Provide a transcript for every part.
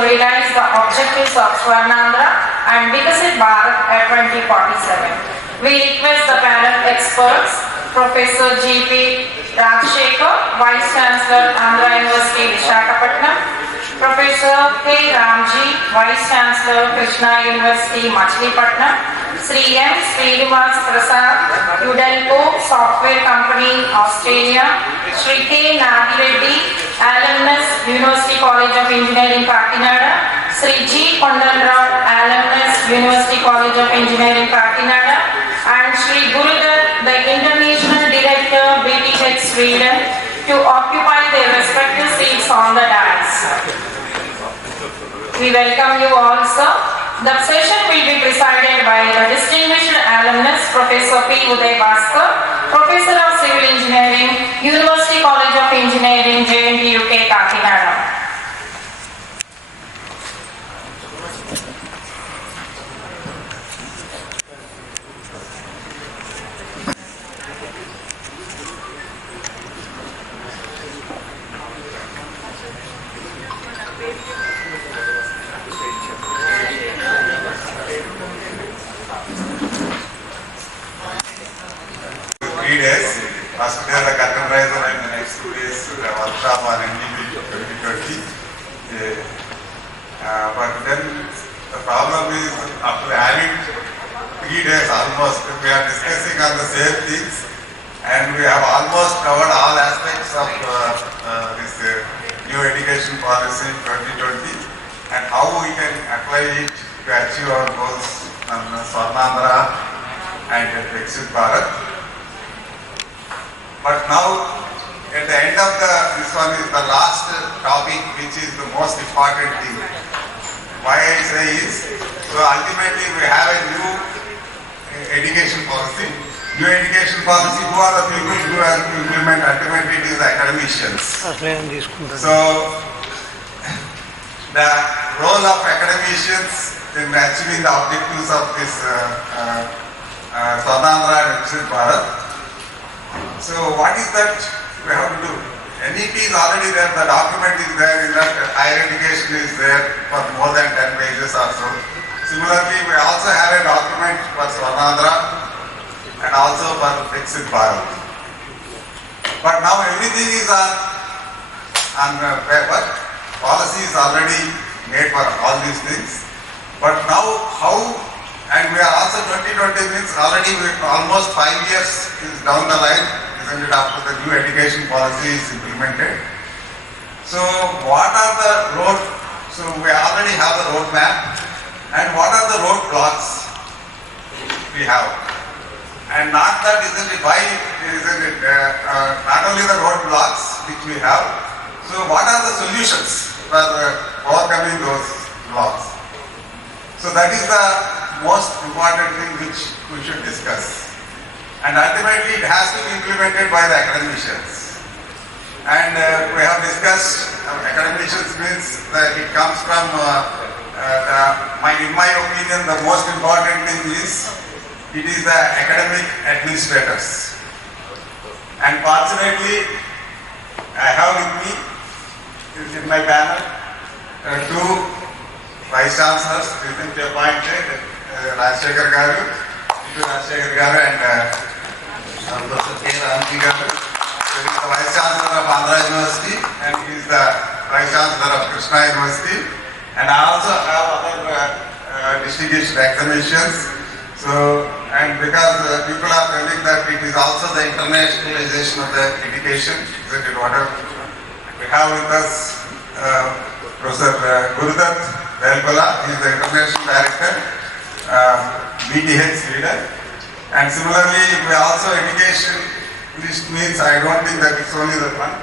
realize the objectives of Swarna and Viksit Bharat at 2047. We request the panel experts, Professor G.P. Rajshekar, Vice Chancellor, Andhra University, Visakhapatnam, Professor K. Ramji, Vice Chancellor, Krishna University, Machilipatnam, Sri M. Srinivas Prasad, Udelco Software Company, Australia, Sri K. Nagireddy, Alumnus, University College of Engineering, Kakinada, Sri G. Kondanrao, Alumnus, University College of Engineering, Kakinada, and Sri Gurudat, the International Director, BTH Sweden, to occupy their respective seats on the dais. We welcome you all, sir. The session will be presided by the distinguished alumnus, Professor P. Uday Bhaskar, Professor of Civil Engineering, University College of Engineering, JNTUK, Kakinada. First day the curtain raiser and the next 2 days workshop on NDB 2020. But then the problem is after having 3 days almost, we are discussing on the same things and we have almost covered all aspects of this new education policy 2020 and how we can apply it to achieve our goals on Swarna and Viksit Bharat. But now, at the end of this one is the last topic, which is the most important thing. Why I say is, so ultimately we have a new education policy. New education policy, who are the people who have to implement? Ultimately it is the academicians. So, the role of academicians in achieving the objectives of this Swarna and Viksit Bharat. So what is that we have to do? NEP is already there, the document is there, in that higher education is there for more than 10 pages or so. Similarly, we also have a document for Swarna and also for Viksit Bharat. But now everything is on paper, policy is already made for all these things. But now how, and we are also 2020 means already almost 5 years is down the line, isn't it, after the new education policy is implemented. So what are the road, so we already have the roadmap and what are the roadblocks we have. And not that, isn't it, why isn't it, not only the roadblocks which we have, so what are the solutions for overcoming those blocks. So that is the most important thing which we should discuss. And ultimately it has to be implemented by the academicians. And we have discussed academicians means that it comes from, in my opinion, the most important thing is, it is the academic administrators. And fortunately, I have with me, in my panel, two Vice Chancellors recently appointed, Rajshekar Garu, and Professor K. Ramji Garu. He is the Vice Chancellor of Andhra University and he is the Vice Chancellor of Krishna University. And I also have other distinguished academicians. So, and because people are telling that it is also the internationalization of the education, isn't it, whatever. We have with us Professor Gurudat, he is the International Director, BTH Sweden. And similarly, we also education, which means I don't think that it's only the one.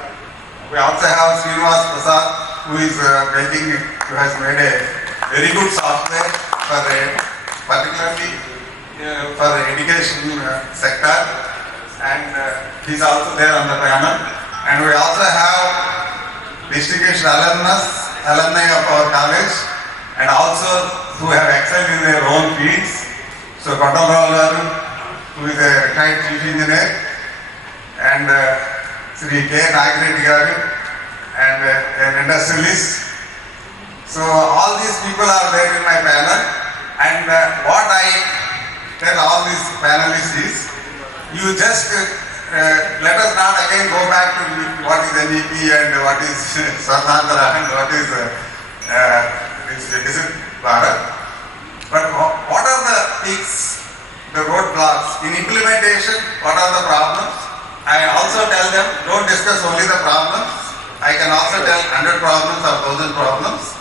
We also have Srinivas Prasad, who is who has made a very good software for particularly for the education sector, and he's also there on the panel. And we also have distinguished alumni of our college, and also who have excelled in their own fields. So Kondanrao Garu, who is a retired chief engineer, and Sri K. Nagireddy Garu, and an industrialist. So all these people are there in my panel, and what I tell all these panelists is, you just let us not again go back to what is NEP and what is Swarna and what is Bharat. But what are the peaks, the roadblocks in implementation? What are the problems? I also tell them, don't discuss only the problems. I can also tell 100 problems or 1000 problems.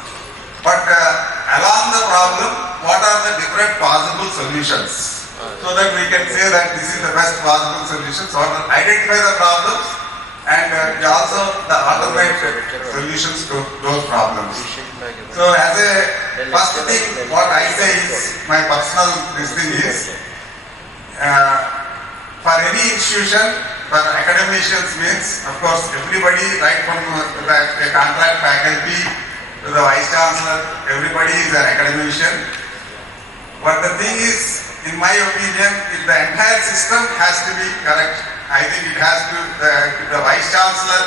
But along the problem, what are the different possible solutions? So that we can say that this is the best possible solution. So identify the problems and also the alternate solutions to those problems. So as a first thing, what I say is, my personal thing is, for any institution, for academicians means, of course, everybody, right from the contract faculty to the vice chancellor, everybody is an academician. But the thing is, in my opinion, if the entire system has to be correct, I think it has to, the vice chancellor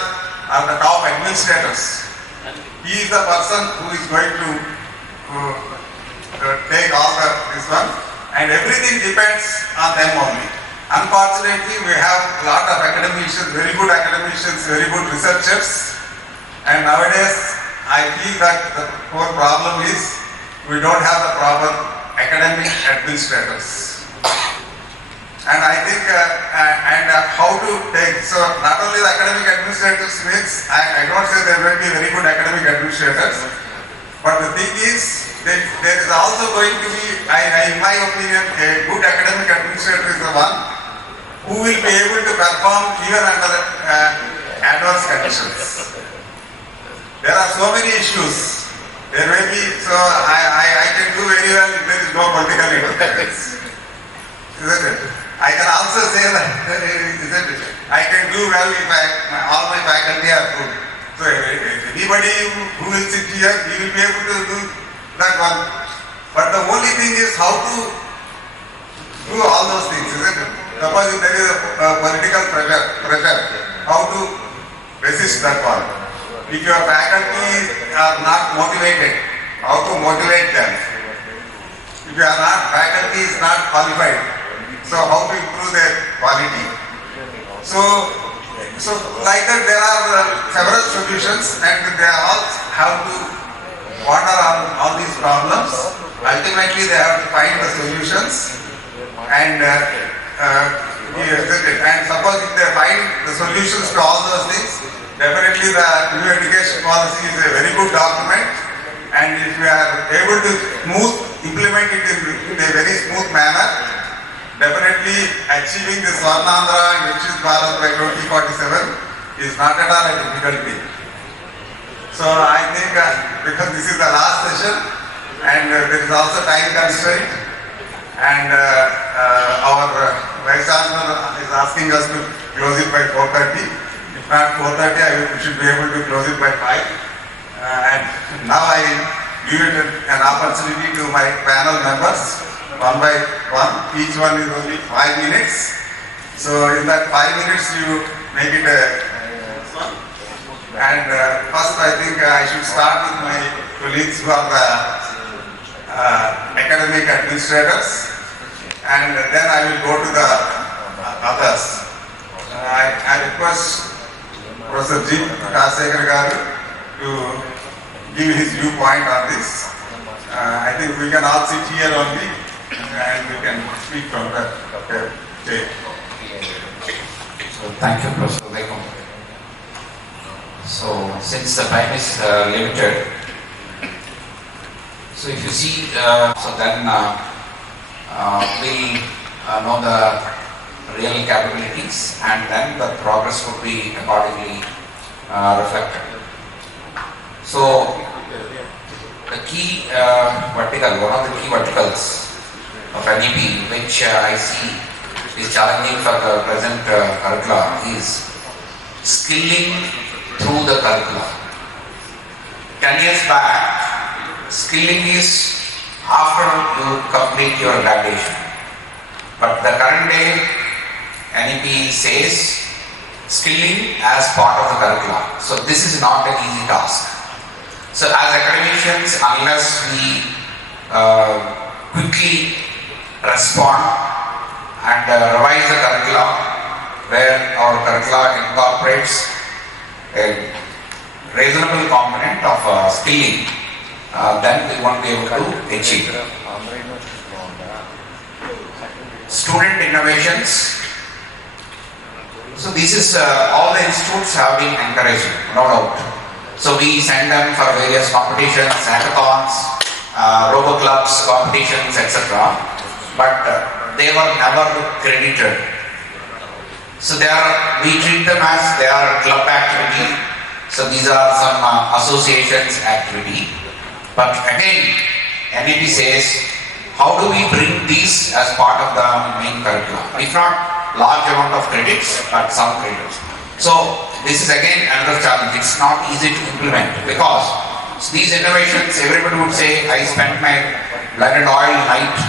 or the top administrators, he is the person who is going to take all this one, and everything depends on them only. Unfortunately, we have a lot of academicians, very good researchers, and nowadays I feel that the core problem is we don't have the proper academic administrators. And I think, how to take, so not only the academic administrators means, I don't say there will be very good academic administrators, but the thing is, there is also going to be, in my opinion, a good academic administrator is the one who will be able to perform even under adverse conditions. There are so many issues. There may be, so I can do very well if there is no political interference. Isn't it? I can also say that, isn't it? I can do well if all my faculty are good. So anybody who will sit here, he will be able to do that one. But the only thing is how to do all those things, isn't it? Suppose if there is a political pressure, how to resist that one? If your faculty are not motivated, how to motivate them? If your faculty is not qualified, so how to improve their quality? So like that there are several solutions, and they all have to ponder on all these problems. Ultimately they have to find the solutions, and suppose if they find the solutions to all those things, definitely the new education policy is a very good document, and if we are able to implement it in a very smooth manner, definitely achieving this Swarna and Viksit Bharat by 2047 is not at all a difficult thing. So I think because this is the last session and there is also time constraint, and our Vice Chancellor is asking us to close it by 4:30. If not 4:30, we should be able to close it by 5. And now I give it an opportunity to my panel members, one by one. Each one is only 5 minutes. So in that 5 minutes, you make it a one. And first, I think I should start with my colleagues who are the academic administrators, and then I will go to the others. I request Professor JNTUK to give his viewpoint on this. I think we can all sit here only and we can speak from the stage. So thank you, Professor Dekam. So since the time is limited, so if you see, then we'll know the real capabilities, and then the progress would be accordingly reflected. So the key vertical, one of the key verticals of NEP, which I see is challenging for the present curricula, is skilling through the curricula. 10 years back, skilling is after you complete your graduation. But the current day NEP says skilling as part of the curricula. So this is not an easy task. So as academicians, unless we quickly respond and revise the curricula where our curricula incorporates a reasonable component of skilling, then we won't be able to achieve. Student innovations. So this is all the institutes have been encouraging, no doubt. So we send them for various competitions, hackathons, robo clubs, competitions, etc. But they were never credited. So we treat them as they are club activity. So these are some associations activity. But again, NEP says, how do we bring these as part of the main curriculum? If not large amount of credits, but some credits. So this is again another challenge. It's not easy to implement because these innovations, everybody would say, I spent my blood and oil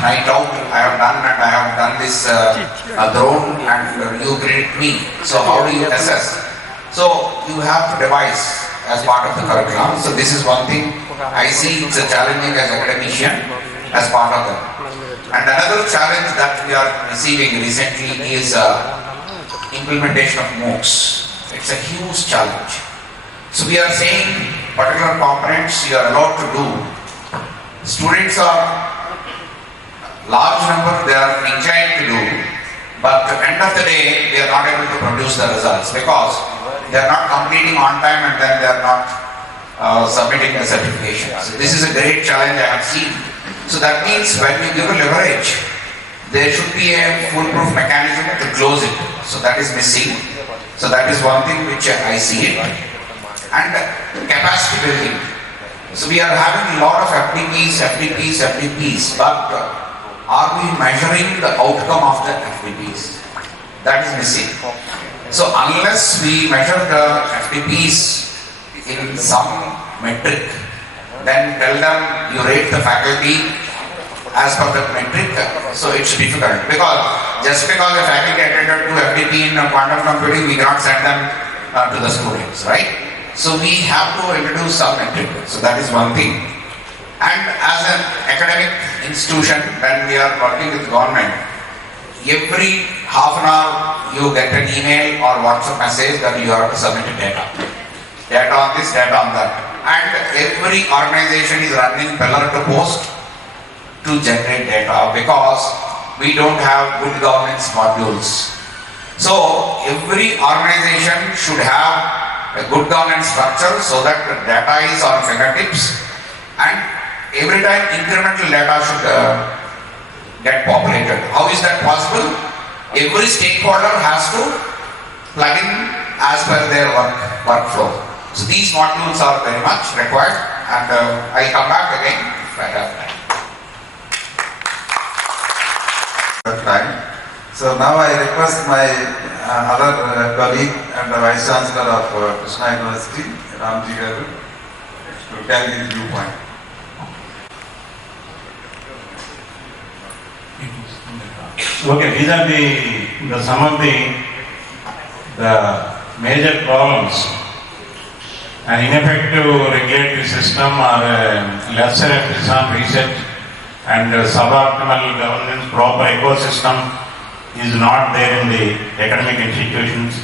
night out, I have done this drone and you credit me. So how do you assess? So you have to devise as part of the curriculum. So this is one thing I see it's a challenging as academician as part of that. And another challenge that we are receiving recently is implementation of MOOCs. It's a huge challenge. So we are saying particular components you are allowed to do. Students are large number they are inclined to do, but at the end of the day they are not able to produce the results because they are not completing on time and then they are not submitting the certification. So this is a great challenge I have seen. So that means when you give a leverage, there should be a foolproof mechanism to close it. So that is missing. So that is one thing which I see it. And capacity building. So we are having a lot of FTPs, but are we measuring the outcome of the FTPs? That is missing. So unless we measure the FTPs in some metric, then tell them you rate the faculty as per the metric, so it's difficult because just because the faculty attended to FTP in quantum computing, we cannot send them to the students, right? So we have to introduce some metric, so that is one thing. And as an academic institution, when we are working with government, every half an hour you get an email or WhatsApp message that you have to submit data on this, data on that. And every organization is running pillar to post to generate data because we don't have good governance modules. So every organization should have a good governance structure so that the data is on fingertips and every time incremental data should get populated. How is that possible? Every stakeholder has to plug in as per their workflow. So these modules are very much required and I'll come back again if I have time. So now I request my other colleague and the Vice Chancellor of Krishna University, Ramji Garu, to tell his viewpoint. Okay, these are some of the major problems. An ineffective regulatory system or lesser emphasis on research and suboptimal governance, proper ecosystem is not there in the academic institutions.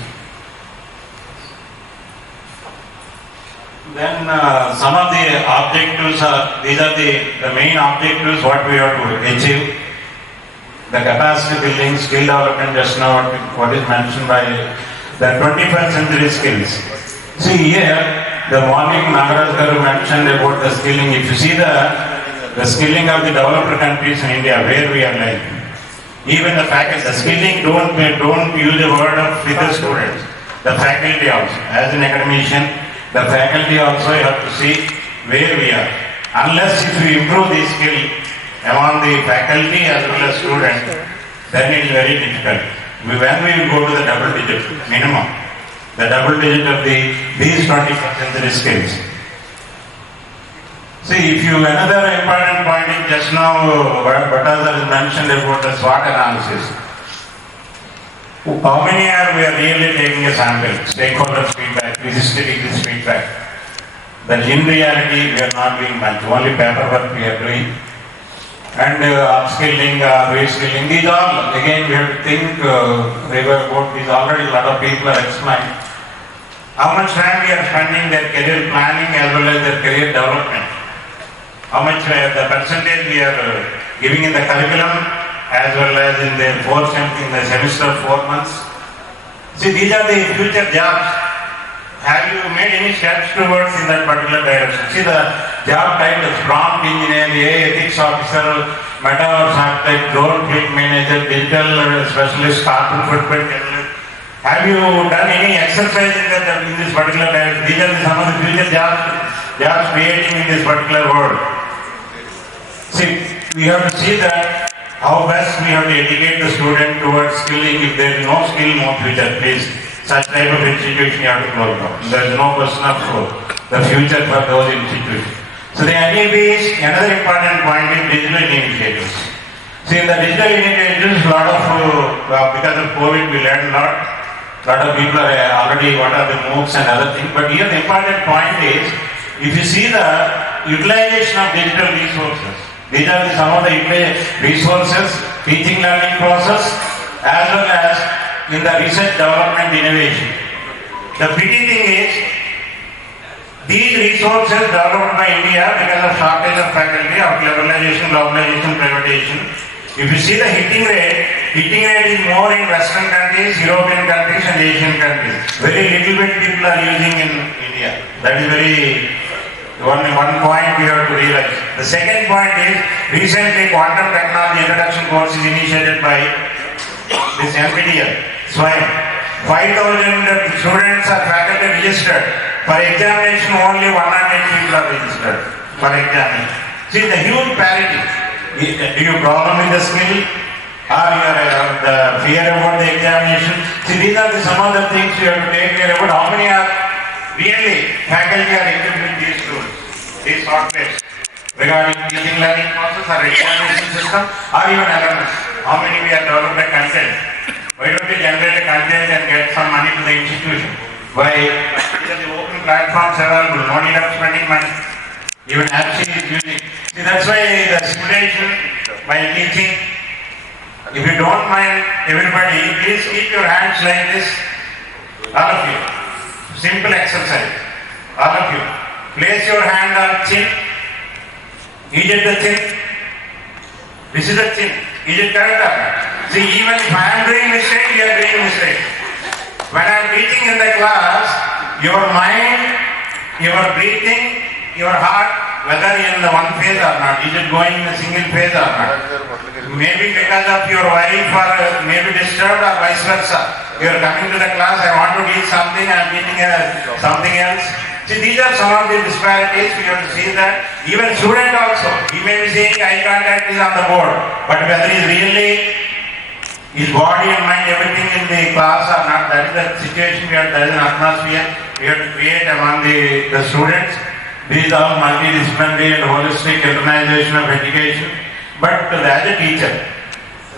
Then some of the objectives these are the main objectives what we have to achieve. The capacity building, skill development, just now what is mentioned by the 21st century skills. See here, the morning Nagaraj Garu mentioned about the skilling. If you see the skilling of the developed countries in India, where we are like, even the faculty, the skilling don't use the word of with the students. The faculty also, as an academician, the faculty also have to see where we are. Unless if we improve the skill among the faculty as well as students, then it is very difficult. When we will go to the double digit minimum, the double digit of these 21st century skills. See, if you, another important point is just now Bharat has mentioned about the SWOT analysis. How many we are really taking a sample, stakeholder feedback, resisted feedback. That in reality we are not doing much, only paperwork we are doing. And upskilling, reskilling, these all, again we have to think, about these already a lot of people are explained. How much time we are spending their career planning as well as their career development. How much the percentage we are giving in the curriculum as well as in their in the semester 4 months. See, these are the future jobs. Have you made any steps towards in that particular direction? See, the job titles: prompt engineer, AI ethics officer, metaverse architect, drone fleet manager, digital specialist, carbon footprint analyst. Have you done any exercise in this particular direction? These are some of the future jobs creating in this particular world. See, we have to see that how best we have to educate the student towards skilling. If there is no skill, no future, please. Such type of institution you have to close down. There is no question of the future for those institutions. So the NEBs, another important point is digital initiatives. See, in the digital initiatives, a lot of, because of COVID, we learned a lot. A lot of people are already, what are the MOOCs and other things. But here the important point is, if you see the utilization of digital resources, these are some of the resources, teaching learning process, as well as in the research development innovation. The pretty thing is, these resources developed by India because of shortage of faculty, of liberalization, globalization, privatization. If you see the hitting rate is more in Western countries, European countries and Asian countries. Very little bit people are using in India. That is very one point we have to realize. The second point is, recently quantum technology introduction course is initiated by this NPTEL, SWAYAM. 5,000 students are faculty registered. For examination, only 100 people are registered for examination. See the huge parity. Do you problem with the skill or the fear about the examination? See, these are some of the things you have to take care about. How many are really faculty are equipped with these tools, these softwares regarding teaching learning process or examination system or even LMS? How many we have developed a content? Why don't we generate a content and get some money to the institution? Why? Because the open platforms available, no need of spending money. Even APSI is using. See, that's why the simulation by teaching, if you don't mind everybody, please keep your hands like this. All of you. Simple exercise. All of you. Place your hand on chin. Is it the chin? This is the chin. Is it correct or not? See, even if I am doing mistake, you are doing mistake. When I am teaching in the class, your mind, your breathing, your heart, whether in the one phase or not, is it going in a single phase or not? Maybe because of your wife or maybe disturbed or vice versa. You are coming to the class, I want to teach something, I am teaching something else. See, these are some of the disparities. We have to see that. Even student also, he may be saying eye contact is on the board, but whether he is really, his body and mind, everything in the class or not, that is the situation we have, that is an atmosphere we have to create among the students. These are multidisciplinary and holistic organization of education. But as a teacher,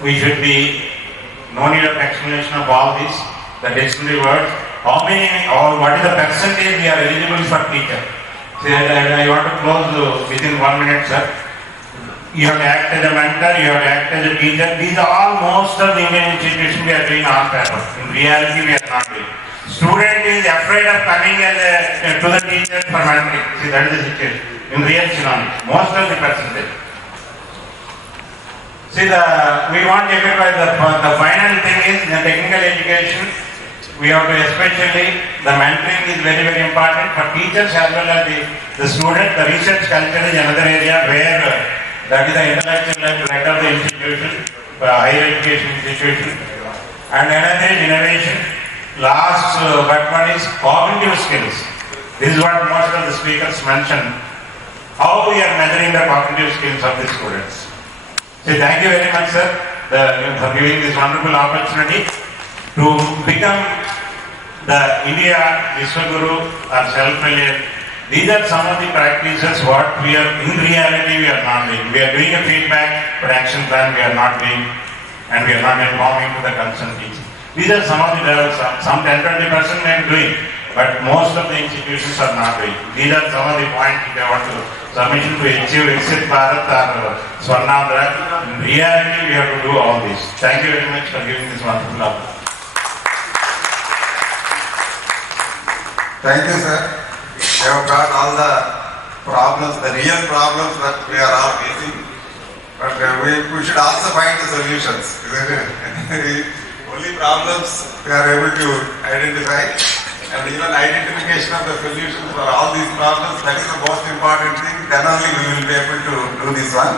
we should be, no need of explanation of all this, the dictionary words. How many or what is the percentage we are eligible for teacher? See, I want to close within 1 minute, sir. You have to act as a mentor, you have to act as a teacher. These are all most of the Indian institutions we are doing on paper. In reality, we are not doing. Student is afraid of coming as to the teacher for mentoring. See, that is the situation. In real economics, most of the percentage. See, we want everybody, the final thing is the technical education. We have to especially, the mentoring is very, very important for teachers as well as the student. The research culture is another area where that is the intellectual right of the institution, higher education institution. And another is innovation. Last but one is cognitive skills. This is what most of the speakers mentioned. How we are measuring the cognitive skills of the students. So thank you very much, sir, for giving this wonderful opportunity to become the India Vishwaguru or self-reliant. These are some of the practices what we are, in reality we are not doing. We are doing a feedback, but action plan we are not doing, and we are not informing to the concerned teacher. These are some of the levels, some 10-20% I am doing. but most of the institutions are not doing. These are some of the points which I want to submission to achieve Viksit Bharat or Swarna. In reality, we have to do all this. Thank you very much for giving this wonderful opportunity. Thank you, sir. You have got all the problems, the real problems that we are all facing. But we should also find the solutions, isn't it? Only problems we are able to identify, and even identification of the solutions for all these problems, that is the most important thing. Then only we will be able to do this one.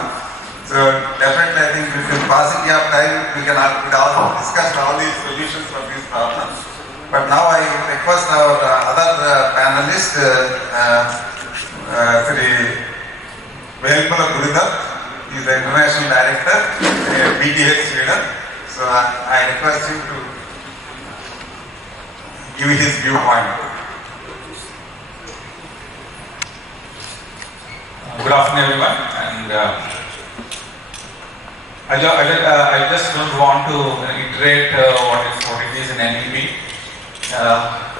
So definitely I think with the paucity of time, we can all discuss all these solutions for these problems. But now I request our other panelist, Sri Velpala Gurudat. He is the International Director, BTH Sweden. So I request him to give his viewpoint. Good afternoon, everyone. And I just don't want to iterate what it is in NEP.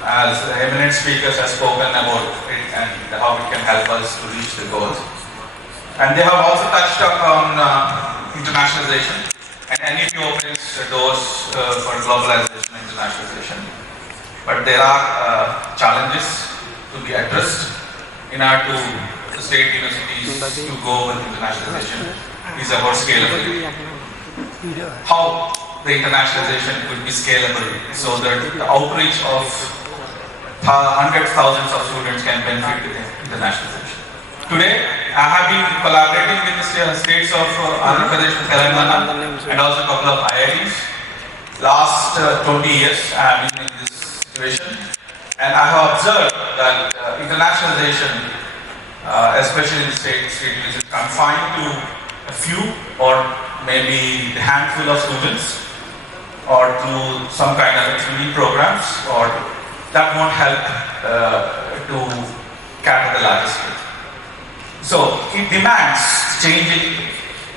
As eminent speakers have spoken about it and how it can help us to reach the goals. And they have also touched upon internationalization. And NEP opens the doors for globalization and internationalization. But there are challenges to be addressed in order to the state universities to go with internationalization. Is about scalability. How the internationalization could be scalable so that the outreach of hundreds, thousands of students can benefit with internationalization. Today, I have been collaborating with the states of Andhra Pradesh and Telangana and also a couple of IITs. Last 20 years, I have been in this situation, and I have observed that internationalization, especially in the state is confined to a few or maybe a handful of students, or through some kind of training programs, or that won't help to cater the larger scale. So it demands changing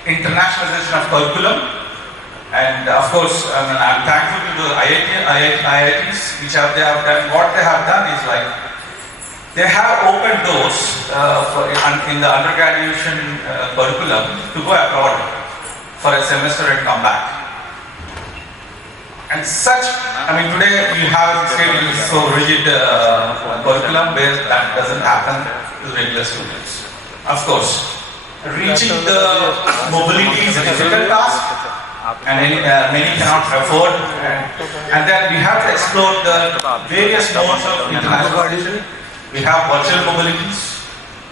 internationalization of curriculum, and of course, I'm thankful to the IITs which they have done. What they have done is like they have opened doors in the undergraduation curriculum to go abroad for a semester and come back. And such, today we have so rigid curriculum where that doesn't happen to regular students. Of course, reaching the mobility is a difficult task, and many cannot afford. And then we have to explore the various modes of internationalization. We have virtual mobilities,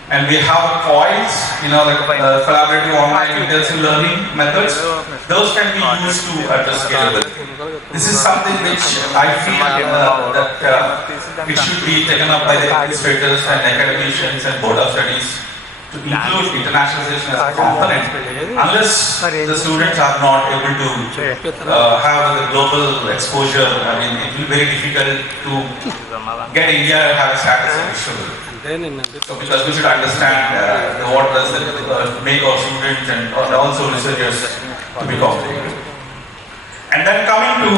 and we have coils, like collaborative online intensive learning methods. Those can be used to address scalability. This is something which I feel that it should be taken up by the administrators and academicians and board of studies to include internationalization as a component, unless the students are not able to have the global exposure. It will be very difficult to get India have a status of visual. So because we should understand what does it make our students and also researchers to be competitive. And then coming to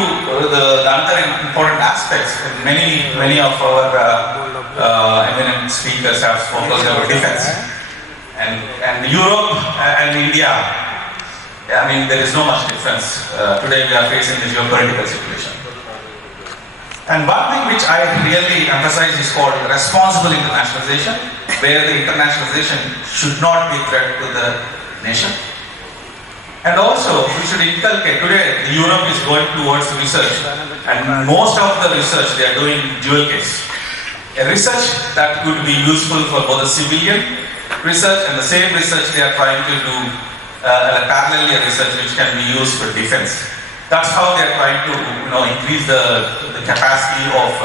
the other important aspects, many of our eminent speakers have spoken about defense. And Europe and India, there is no much difference. Today we are facing the geopolitical situation. And one thing which I really emphasize is called responsible internationalization, where the internationalization should not be a threat to the nation. And also, we should inculcate, today Europe is going towards research, and most of the research they are doing dual case. A research that could be useful for both the civilian research and the same research they are trying to do parallelly a research which can be used for defense. That's how they are trying to increase the capacity of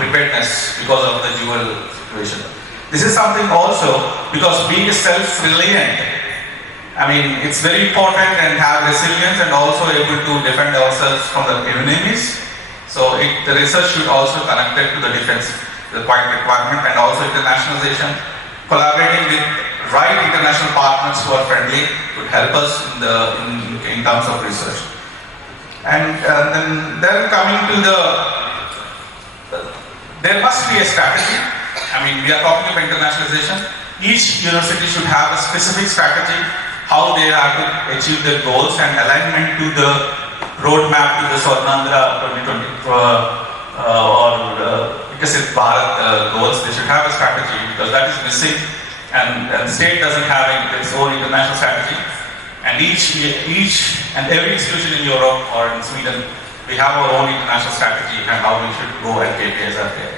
preparedness because of the dual situation. This is something also because being self-reliant, it's very important and have resilience and also able to defend ourselves from the enemies. So the research should also connect it to the defense, the point requirement, and also internationalization. Collaborating with right international partners who are friendly would help us in terms of research. And then coming to the there must be a strategy. I mean, we are talking about internationalization. Each university should have a specific strategy, how they have to achieve their goals and alignment to the roadmap to the Swarna 2020 Viksit Bharat goals. They should have a strategy because that is missing, and the state doesn't have its own international strategy. And each and every institution in Europe or in Sweden, we have our own international strategy and how we should go and get as a there.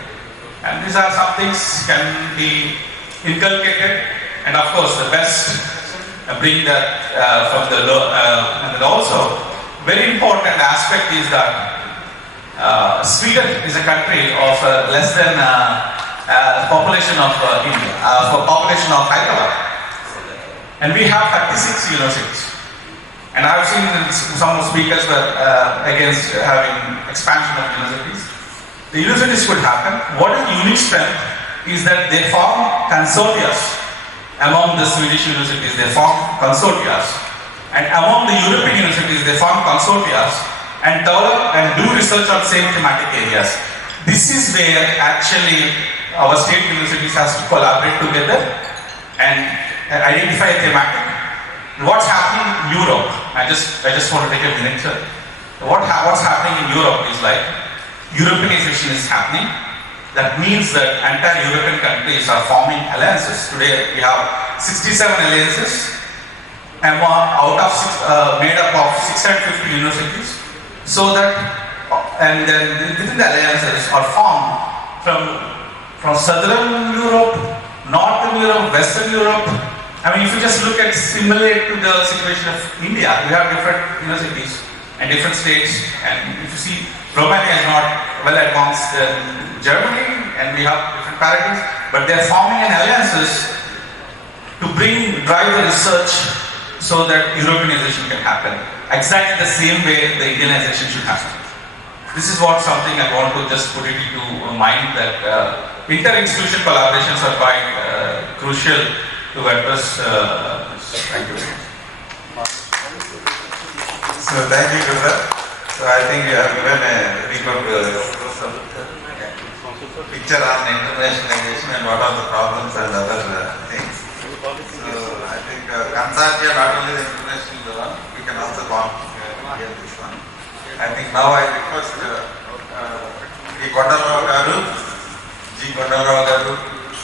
And these are some things can be inculcated, and of course the best bring that from the and then also very important aspect is that Sweden is a country of less than population of India, for population of Hyderabad. And we have 36 universities. And I have seen some speakers were against having expansion of universities. The universities could happen. What is unique strength is that they form consortias among the Swedish universities. They form consortias. And among the European universities, they form consortias and develop and do research on same thematic areas. This is where actually our state universities has to collaborate together and identify a thematic. What's happening in Europe? I just want to take a minute, sir. What's happening in Europe is like Europeanization is happening. That means that entire European countries are forming alliances. Today we have 67 alliances out of made up of 650 universities. So that and then within the alliances are formed from southern Europe, northern Europe, western Europe. I mean, if you just look at simulate to the situation of India, we have different universities and different states, and if you see, Romania is not well advanced in Germany, and we have different paradigms, but they are forming an alliances to drive the research so that Europeanization can happen. Exactly the same way the Indianization should happen. This is what something I want to just put it into mind that inter-institution collaborations are quite crucial to address. Thank you. So thank you, Guru. So I think you have given a very good picture on internationalization and what are the problems and other things. So I think consortia, not only the international one, we can also hear this one. I think now I request G. Kondarao Garu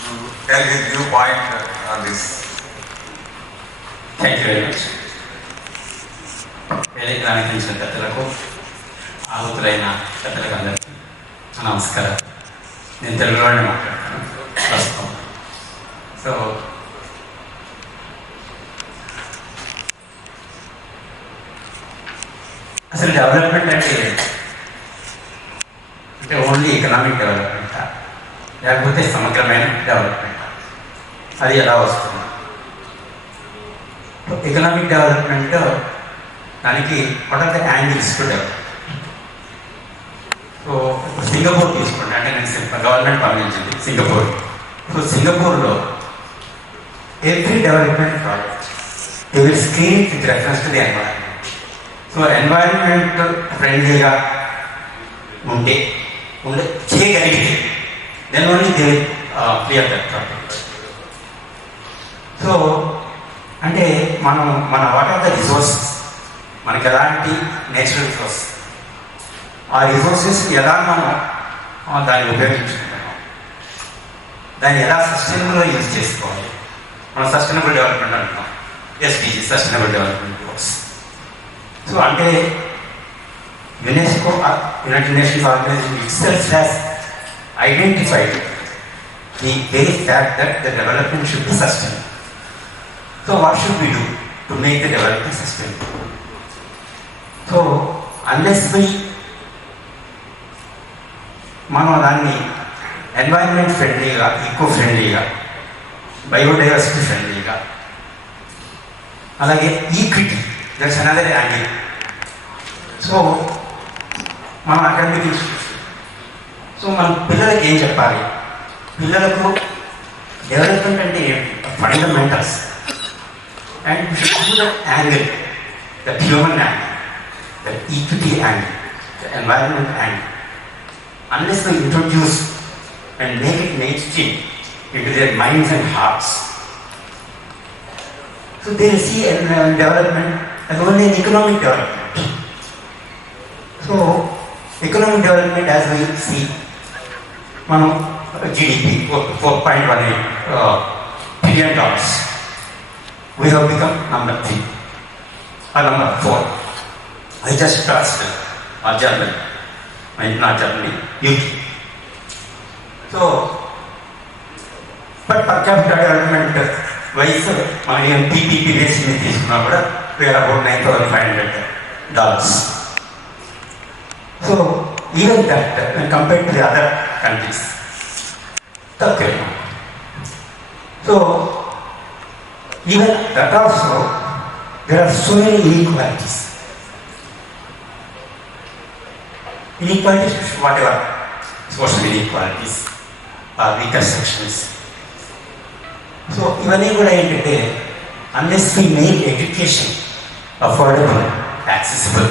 to tell his viewpoint on this. Thank you very much. వేదికరానికి అందించిన పెద్దలకు ఆహుతులైన పెద్దలకు అందరికీ నమస్కారం. నేను తెలుగులోనే మాట్లాడతాను ప్రస్తుతం. So అసలు డెవలప్మెంట్ అంటే ఓన్లీ ఎకనామిక్ డెవలప్మెంటా లేకపోతే సమగ్రమైన డెవలప్మెంట్? అది ఎలా వస్తుంది? ఎకనామిక్ డెవలప్మెంట్ దానికి what are the angles to develop. So ఇప్పుడు సింగపూర్ తీసుకోండి, అంటే నేను గవర్నమెంట్ పంపించింది సింగపూర్. సో సింగపూర్లో every development project they will screen with reference to the environment. So environment ఫ్రెండ్లీగా చేయగలిగితే then only they will clear that project. So అంటే మన వాట్ ఆర్ ద రిసోర్సెస్, మనకి ఎలాంటి నేచురల్ రిసోర్స్, ఆ రిసోర్సెస్ ఎలా మనం దాన్ని ఉపయోగించుకుంటున్నాం, దాన్ని ఎలా సస్టైనబుల్గా యూజ్ చేసుకోవాలి. మనం సస్టైనబుల్ డెవలప్మెంట్ అంటున్నాం, SDG sustainable development goals. So అంటే UNESCO, United Nations Organisation itself has identified the very fact that the development should be sustainable. So what should we do to make the development sustainable? So unless మనం దాన్ని environment ఫ్రెండ్లీగా, eco ఫ్రెండ్లీగా, biodiversity ఫ్రెండ్లీగా, అలాగే equity, that's another angle. So మనం academic institution, so మన పిల్లలకి ఏం చెప్పాలి? పిల్లలకు డెవలప్మెంట్ అంటే ఏంటి, fundamentals. And we should do that angle, that human angle, that equity angle, the environment angle. Unless we introduce and make it mainstream into their minds and hearts. So they will see development as only an economic development. So economic development, as we see, GDP $4.18 billion. We have become number 3 or number 4. I just passed Germany, not Germany, UK. So, but per capita development wise, PPP base we are about $9,500. So, even that, when compared to the other countries, okay. So, even that also, there are so many inequalities. Inequalities, whatever, social inequalities, weaker sections. So, even unless we make education affordable, accessible,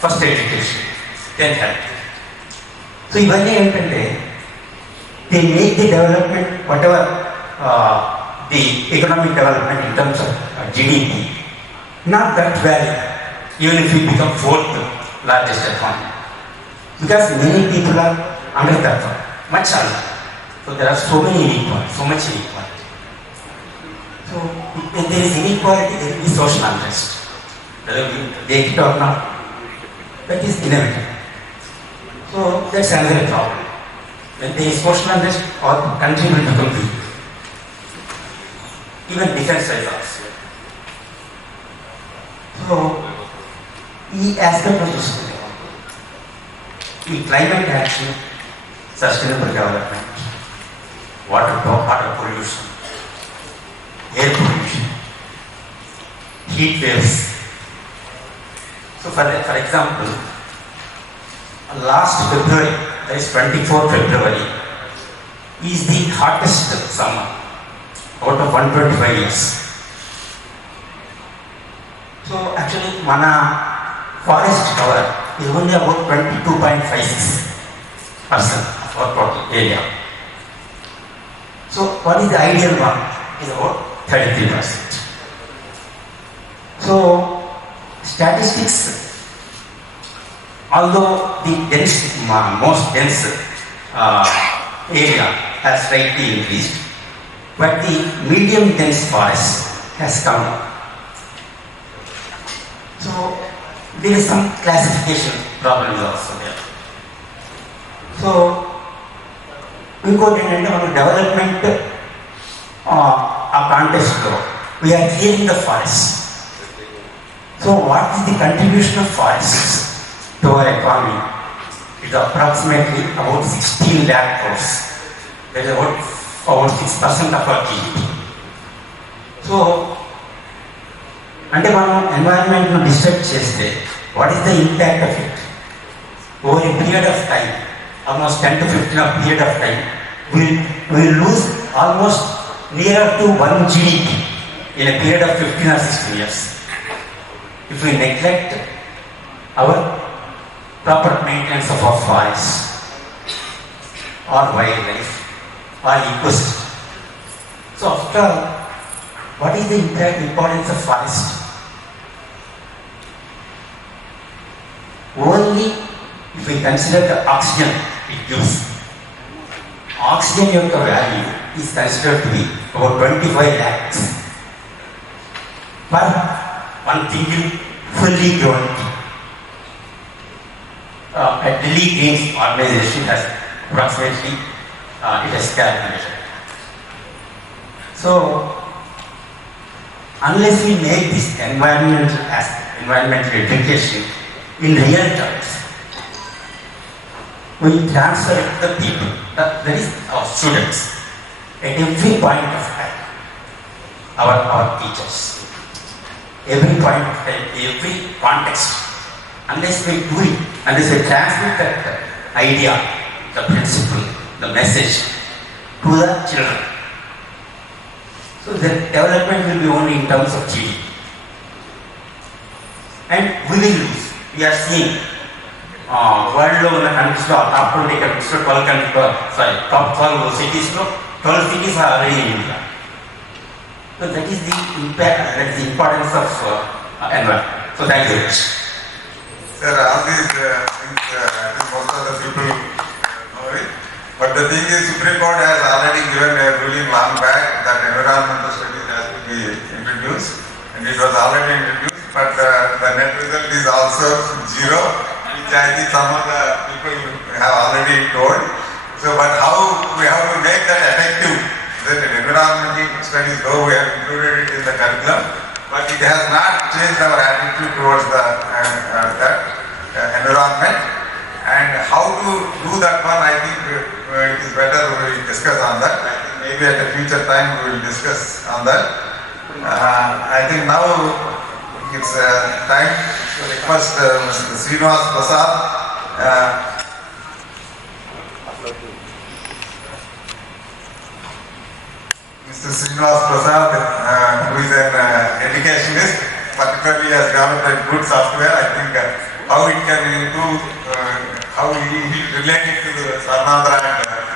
first education, then health. So, even they make the development, whatever the economic development in terms of GDP, not that well, even if we become 4th largest economy. Because many people are under that one, much under. So there are so many inequality, so much inequality. So if there is inequality, there will be social unrest. Whether we take it or not, that is inevitable. So that's another problem. When there is social unrest, our country will become weak. Even defense wise also. So, this aspect of climate action, sustainable development, water pollution, air pollution, heat waves. So, for example, last February, that is 24th February, is the hottest summer out of 125 years. So actually, forest cover is only about 22.56% of our total area. So what is the ideal one? Is about 33%. So statistics, although the most dense area has slightly increased, but the medium dense forest has come down. So there is some classification problems also there. So we go to development context, we are clearing the forests. So what is the contribution of forests to our economy? It is approximately about 16 lakh crores. That is about 6% of our GDP. So, అంటే మనం ఎన్వైరన్మెంట్ను disturb చేస్తే what is the impact of it? Over a period of time, almost 10 to 15 of period of time, we will lose almost nearer to 1 GDP in a period of 15 or 16 years. If we neglect our proper maintenance of our forests or wildlife or ecosystem. So after all, what is the importance of forest? Only if we consider the oxygen it gives. Oxygen value is considered to be about 25 lakhs per one single fully grown tree. A Delhi Greens organization has approximately it has calculated. So, unless we make this environmental education in real terms, we transfer it to the people, that is our students, at every point of time, our teachers, every point of time, every context. Unless we do it, unless we transmit that idea, the principle, the message to the children, so the development will be only in terms of GDP. And we will lose. We are seeing వరల్డ్లో ఉన్న కంట్రీస్లో top 20 కంట్రీస్లో 12 కంట్రీస్లో top 12 సిటీస్లో 12 cities are already in India. So that is the impact, that is the importance of environment. So thank you. Sir, all these things, I think most of the people know it. But the thing is, Supreme Court has already given a ruling long back that environmental studies has to be introduced, and it was already introduced, but the net result is also zero, which I think some of the people have already told. So, but how we have to make that effective? That environmental studies, though we have included it in the curriculum, but it has not changed our attitude towards the environment. And how to do that one, I think it is better we discuss on that. I think maybe at a future time we will discuss on that. I think now it's time to request Mr. Srinivas Prasad. Mr. Srinivas Prasad, who is an educationist, particularly has developed a good software. I think how it can improve, how he relate it to the Swarna and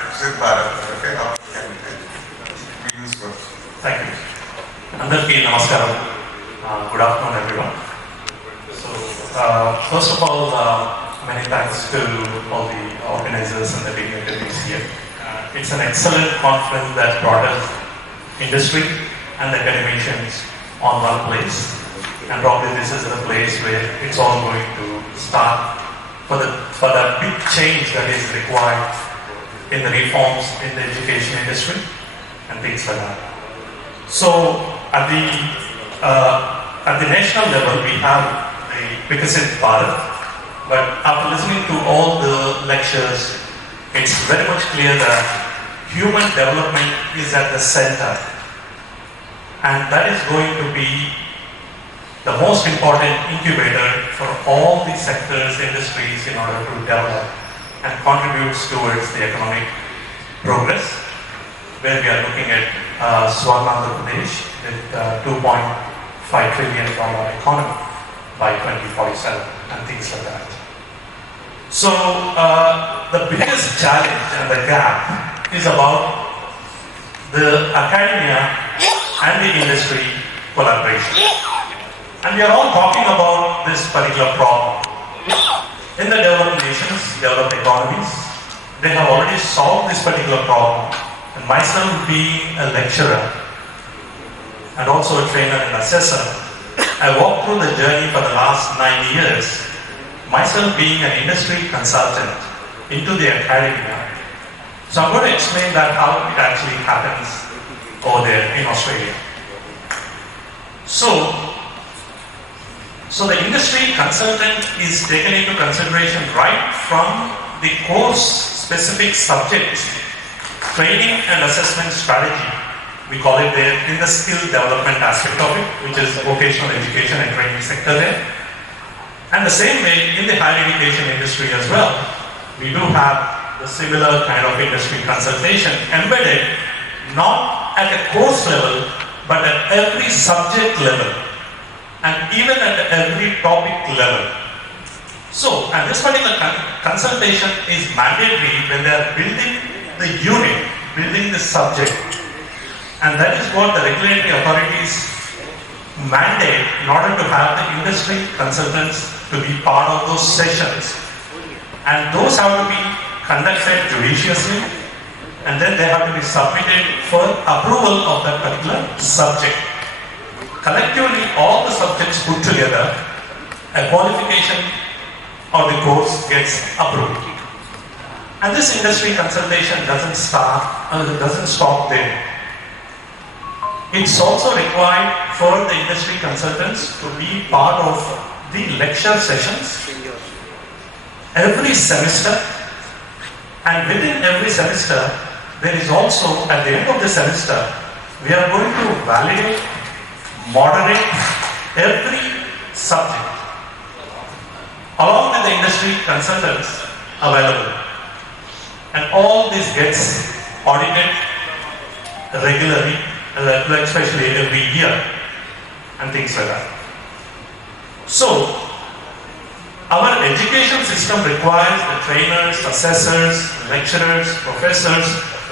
Viksit Bharat. Okay, how it can be useful. Thank you. Andarki namaskaram. Good afternoon, everyone. So, first of all, many thanks to all the organizers and the dignitaries here. It's an excellent conference that brought us industry and academicians on one place, and probably this is the place where it's all going to start for the big change that is required in the reforms in the education industry and things like that. So at the national level we have the Viksit Bharat, but after listening to all the lectures, it's very much clear that human development is at the center, and that is going to be the most important incubator for all the sectors, industries in order to develop and contributes towards the economic progress, where we are looking at Swarna with $2.5 trillion economy by 2047 and things like that. So the biggest challenge and the gap is about the academia and the industry collaboration. And we are all talking about this particular problem. In the developed nations, developed economies, they have already solved this particular problem. And myself being a lecturer and also a trainer and assessor, I walked through the journey for the last 9 years, myself being an industry consultant into the academia. So I'm going to explain that how it actually happens over there in Australia. So the industry consultant is taken into consideration right from the course specific subjects, training and assessment strategy. We call it there in the skill development aspect of it, which is vocational education and training sector there. And the same way in the higher education industry as well, we do have the similar kind of industry consultation embedded not at a course level, but at every subject level, and even at every topic level. So, and this particular consultation is mandatory when they are building the unit, building the subject. And that is what the regulatory authorities mandate in order to have the industry consultants to be part of those sessions. And those have to be conducted judiciously, and then they have to be submitted for approval of that particular subject. Collectively, all the subjects put together, a qualification or the course gets approved. And this industry consultation doesn't stop there. It's also required for the industry consultants to be part of the lecture sessions every semester, and within every semester, there is also, at the end of the semester, we are going to validate, moderate every subject along with the industry consultants available. And all this gets audited regularly, especially every year and things like that. So, Our education system requires the trainers, assessors, lecturers, professors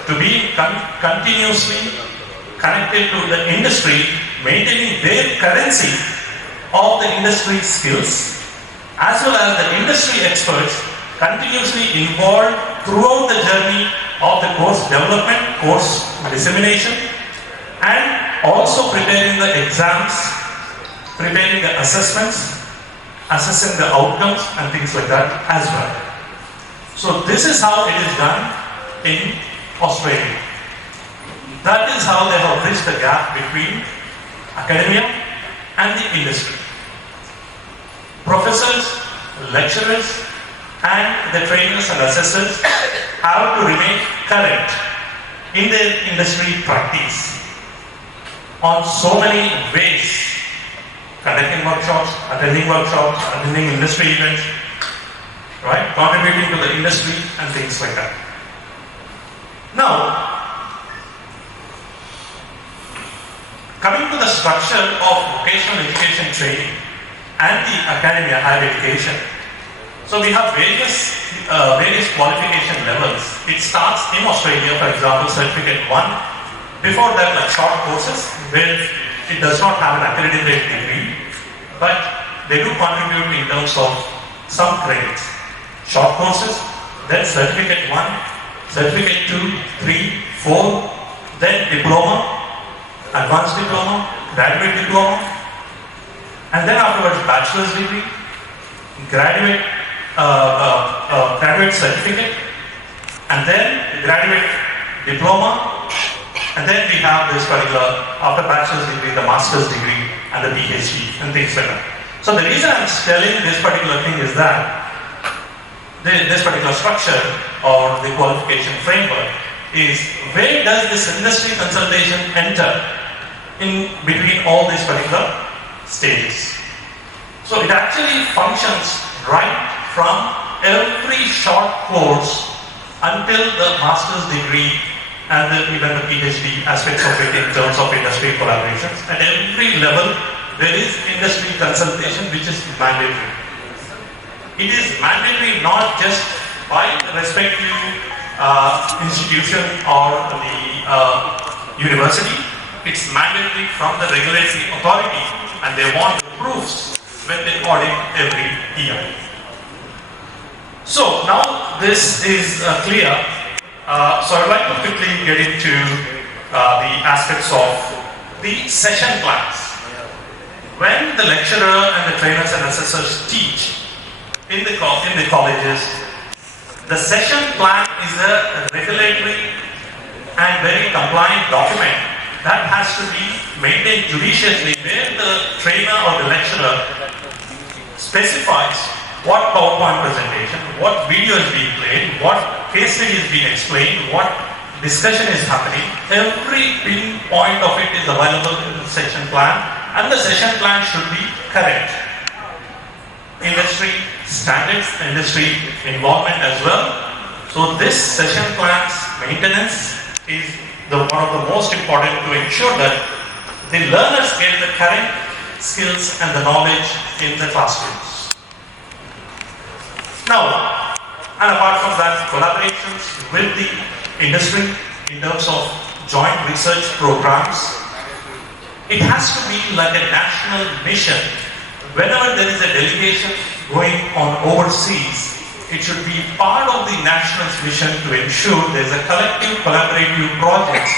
to be continuously connected to the industry, maintaining their currency of the industry skills, as well as the industry experts continuously involved throughout the journey of the course development, course dissemination, and also preparing the exams, preparing the assessments, assessing the outcomes and things like that as well. So this is how it is done in Australia. That is how they have bridged the gap between academia and the industry. Professors, lecturers, and the trainers and assessors have to remain current in their industry practice on so many ways. Conducting workshops, attending industry events, right? Contributing to the industry and things like that. Now, coming to the structure of vocational education training and the academia higher education. So we have various qualification levels. It starts in Australia, for example, certificate 1. Before that, like short courses where it does not have an accredited degree, but they do contribute in terms of some credits. Short courses, then certificate 1, certificate 2, 3, 4, then diploma, advanced diploma, graduate diploma, and then afterwards bachelor's degree, graduate certificate, and then graduate diploma. And then we have this particular, after bachelor's degree, the master's degree and the PhD and things like that. So the reason I'm telling this particular thing is that this particular structure or the qualification framework is where does this industry consultation enter in between all these particular stages. So it actually functions right from every short course until the master's degree and even the PhD aspects of it in terms of industry collaborations. At every level, there is industry consultation which is mandatory. It is mandatory not just by the respective institution or the university, it's mandatory from the regulatory authority, and they want the proofs when they audit every year. So now this is clear. So I'd like to quickly get into the aspects of the session plans. When the lecturer and the trainers and assessors teach in the colleges, the session plan is a regulatory and very compliant document that has to be maintained judiciously, where the trainer or the lecturer specifies what PowerPoint presentation, what video is being played, what case study is being explained, what discussion is happening. Every pinpoint of it is available in the session plan, and the session plan should be correct. Industry standards, industry involvement as well. So this session plan's maintenance is one of the most important to ensure that the learners get the correct skills and the knowledge in the classrooms. Now, and apart from that, collaborations with the industry in terms of joint research programs, it has to be like a national mission. Whenever there is a delegation going on overseas, it should be part of the national's mission to ensure there is a collective collaborative project,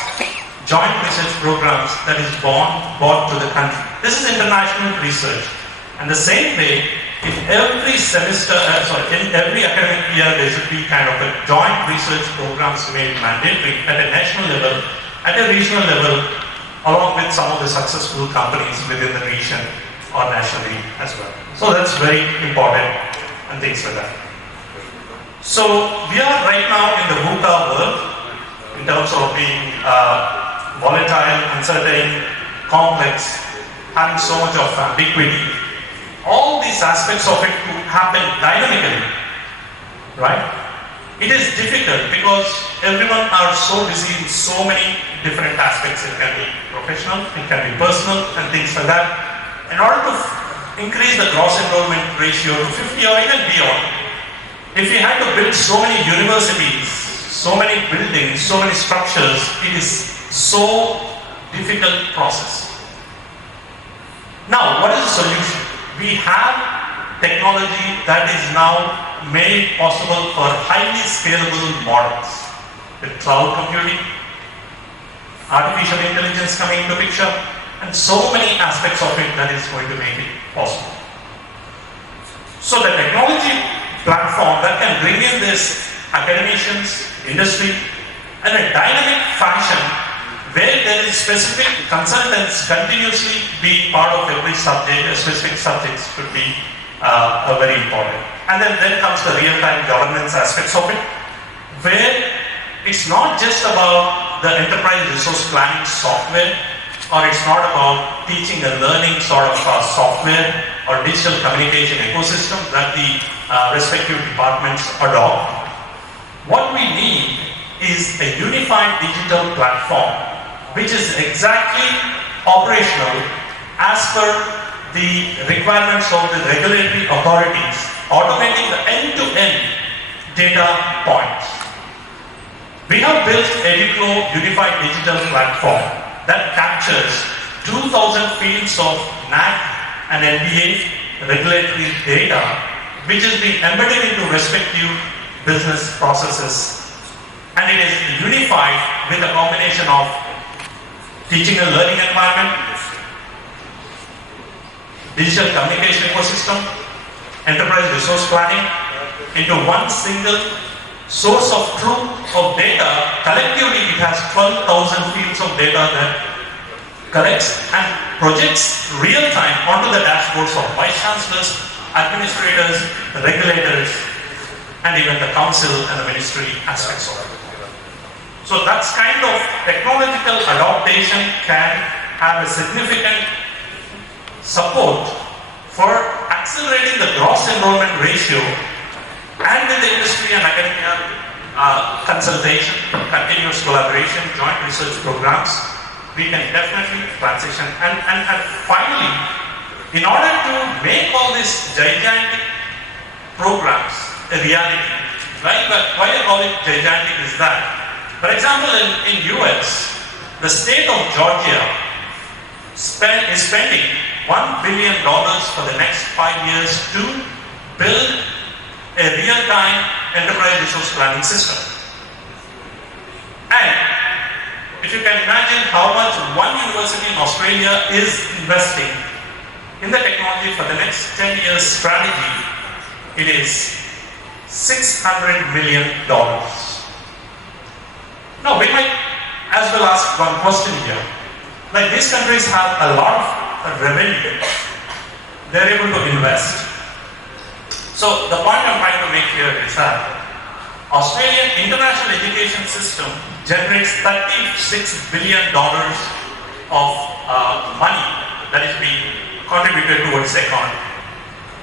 joint research programs that is brought to the country. This is international research. And the same way, in every semester, in every academic year, there should be kind of a joint research programs made mandatory at a national level, at a regional level, along with some of the successful companies within the region or nationally as well. So that's very important and things like that. So we are right now in the VUCA world in terms of being volatile, uncertain, complex, having so much of ambiguity. All these aspects of it to happen dynamically, right? It is difficult because everyone are so busy in so many different aspects. It can be professional, it can be personal, and things like that. In order to increase the gross enrollment ratio to 50 or even beyond. If we had to build so many universities, so many buildings, so many structures, it is so difficult process. Now, what is the solution? We have technology that is now made possible for highly scalable models. With cloud computing, artificial intelligence coming into picture, and so many aspects of it that is going to make it possible. So the technology platform that can bring in this academicians, industry, in a dynamic fashion where there is specific consultants continuously being part of every subject, specific subjects should be very important. And then comes the real-time governance aspects of it, where it's not just about the enterprise resource planning software, or it's not about teaching and learning sort of software or digital communication ecosystem that the respective departments adopt. What we need is a unified digital platform which is exactly operational as per the requirements of the regulatory authorities, automating the end-to-end data points. We have built EduFlow Unified Digital Platform that captures 2,000 fields of NAC and NBA regulatory data, which is being embedded into respective business processes. And it is unified with a combination of teaching and learning environment, digital communication ecosystem, enterprise resource planning into one single source of truth of data. Collectively, it has 12,000 fields of data that collects and projects real time onto the dashboards of vice chancellors, administrators, regulators, and even the council and the ministry aspects of it. So that's kind of technological adaptation can have a significant support for accelerating the gross enrollment ratio, and with the industry and academia consultation, continuous collaboration, joint research programs, we can definitely transition. And finally, in order to make all these gigantic programs a reality, right? Why I call it gigantic is that, for example, in US, the state of Georgia is spending $1 billion for the next 5 years to build a real-time enterprise resource planning system. And if you can imagine how much one university in Australia is investing in the technology for the next 10 years strategy, it is $600 million. Now, we might as well ask one question here. Like, these countries have a lot of revenue. They're able to invest. So, the point I'm trying to make here is that Australian international education system generates $36 billion of money that is being contributed towards the economy.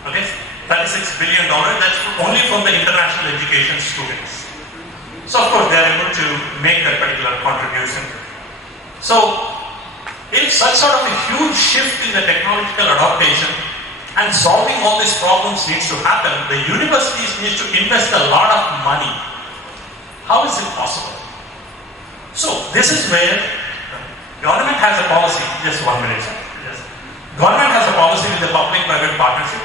Okay? $36 billion, that's only from the international education students. So of course they are able to make that particular contribution. So if such sort of a huge shift in the technological adaptation and solving all these problems needs to happen, the universities need to invest a lot of money. How is it possible? So this is where government has a policy, just 1 minute. Yes. Government has a policy with the public-private partnership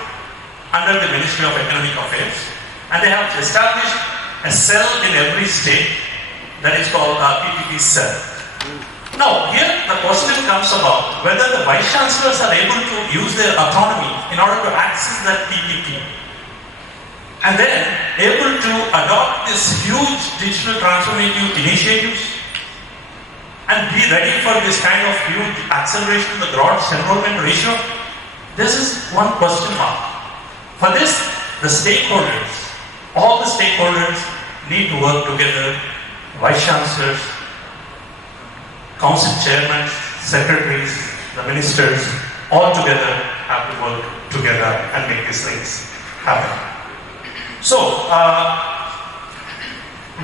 under the Ministry of Economic Affairs, and they have established a cell in every state that is called PPP cell. Now, here the question comes about whether the vice chancellors are able to use their autonomy in order to access that PPP, and then able to adopt this huge digital transformative initiatives and be ready for this kind of huge acceleration in the gross enrollment ratio. This is one question mark. For this, the stakeholders, all the stakeholders need to work together, vice chancellors, council chairmen, secretaries, the ministers, all together have to work together and make these things happen. So,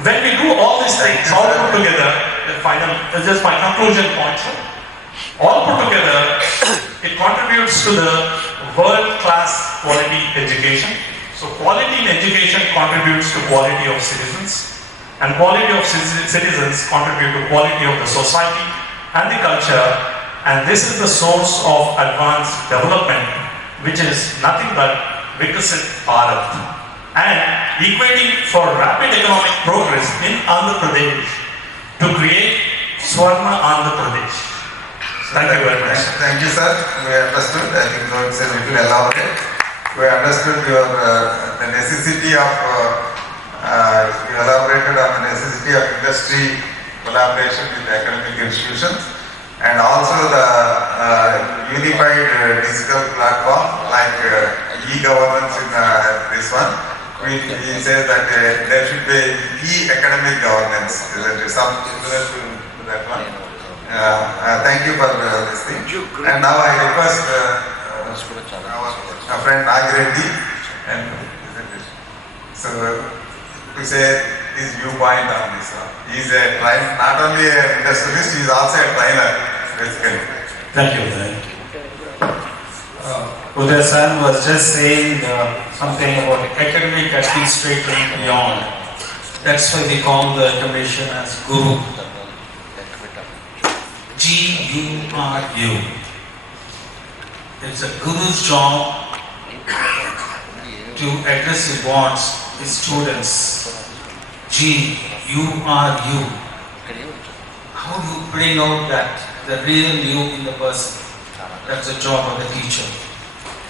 when we do all these things, all put together, the final, this is my conclusion point. All put together, it contributes to the world-class quality education. So quality in education contributes to quality of citizens, and quality of citizens contribute to quality of the society and the culture, and this is the source of advanced development, which is nothing but Viksit Bharat, and equating for rapid economic progress in Andhra Pradesh to create Swarna Andhra Pradesh. Thank you very much. Thank you, sir. We understood. I think it's a little elaborate. We understood your the necessity of you elaborated on the necessity of industry collaboration with academic institutions, and also the unified digital platform like e-governance in this one. We say that there should be e-academic governance. Isn't it? Some similar to that one. Thank you for this thing. And now I request our friend Nagreddy, and so to say his viewpoint on this one. He is a trainer, not only an industrialist, he is also a trainer, basically. Thank you. Uday San was just saying something about academic administrator and beyond. That's why we call the commission as Guru. G-U-R-U. It's a Guru's job to address his wants, his students. G-U-R-U. How do you bring out that, the real you in the person? That's the job of the teacher.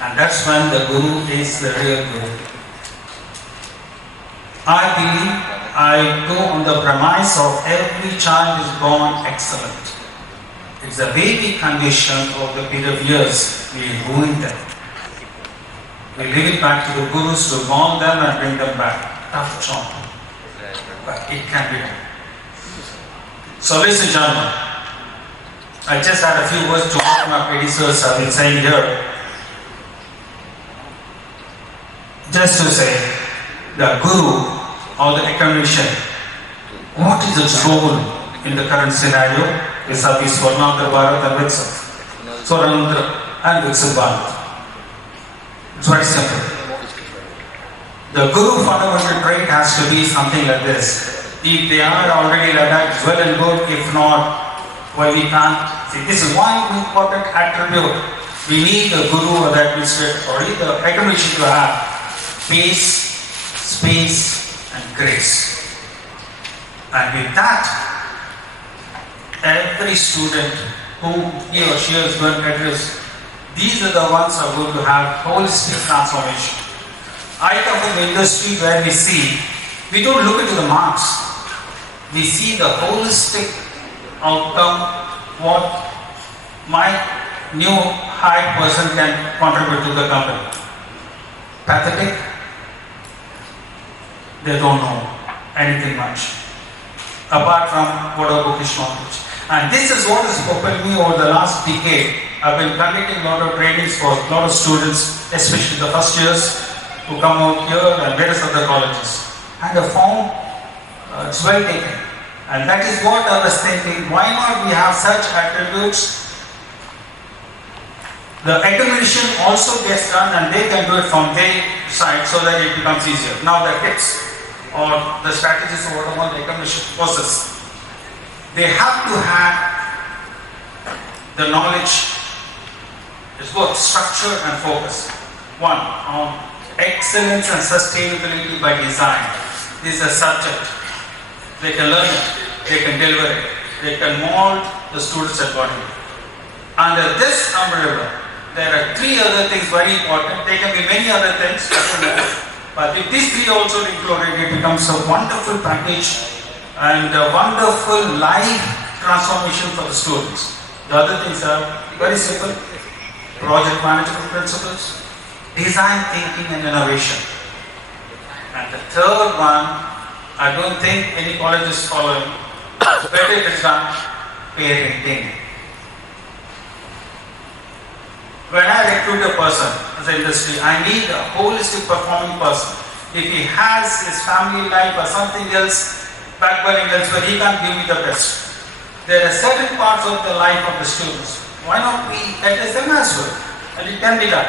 And that's when the Guru is the real Guru. I believe I go on the premise of every child is born excellent. It's the way we condition over the period of years, we ruin them. We leave it back to the Gurus to mold them and bring them back. Tough job. But it can be done. So ladies and gentlemen, I just had a few words to what my predecessors have been saying here. Just to say, the Guru or the academician, what is its role in the current scenario? Vis-a-vis Swarna, Bharat and Viksit. Swarna and Viksit Bharat. It's very simple. The Guru fundamental trait has to be something like this. If they are already like that, it's well and good. If not, well, we can't. See, this is one important attribute. We need the Guru or the administrator or the academician to have peace, space, and grace. And with that, every student who he or she is going to address, these are the ones who are going to have holistic transformation. I come from the industry where we don't look into the marks. We see the holistic outcome, what my new hired person can contribute to the company. Pathetic? They don't know anything much, apart from what a bookish knowledge. And this is what has propelled me over the last decade. I've been conducting a lot of trainings for a lot of students, especially the first years, who come out here and various other colleges. And I found it's well taken. And that is what I was thinking, why not we have such attributes? The academician also gets done and they can do it from their side so that it becomes easier. Now the tips or the strategies or whatever the academician possess, they have to have the knowledge. It's both structure and focus. One, on excellence and sustainability by design. This is a subject. They can learn it, they can deliver it, they can mold the students accordingly. Under this umbrella, there are three other things very important. There can be many other things, but if these three also included, it becomes a wonderful package and a wonderful life transformation for the students. The other things are very simple: project management principles, design thinking and innovation. And the third one, I don't think any college is following, better it is done, parenting. When I recruit a person as an industry, I need a holistic performing person. If he has his family life or something else, backburning elsewhere, he can't give me the best. There are certain parts of the life of the students. Why not we address them as well? And it can be done.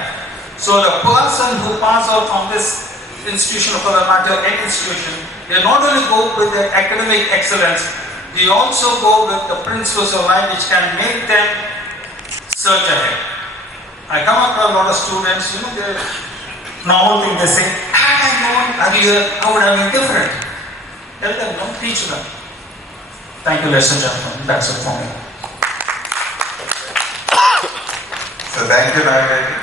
So the person who pass out from this institution, for the matter, any institution, they not only go with the academic excellence, they also go with the principles of life which can make them surge ahead. I come across a lot of students, the normal thing they say, had I known earlier, I would have been different. Tell them, don't teach them. Thank you, ladies and gentlemen. That's it for me. So thank you, Nagarajan.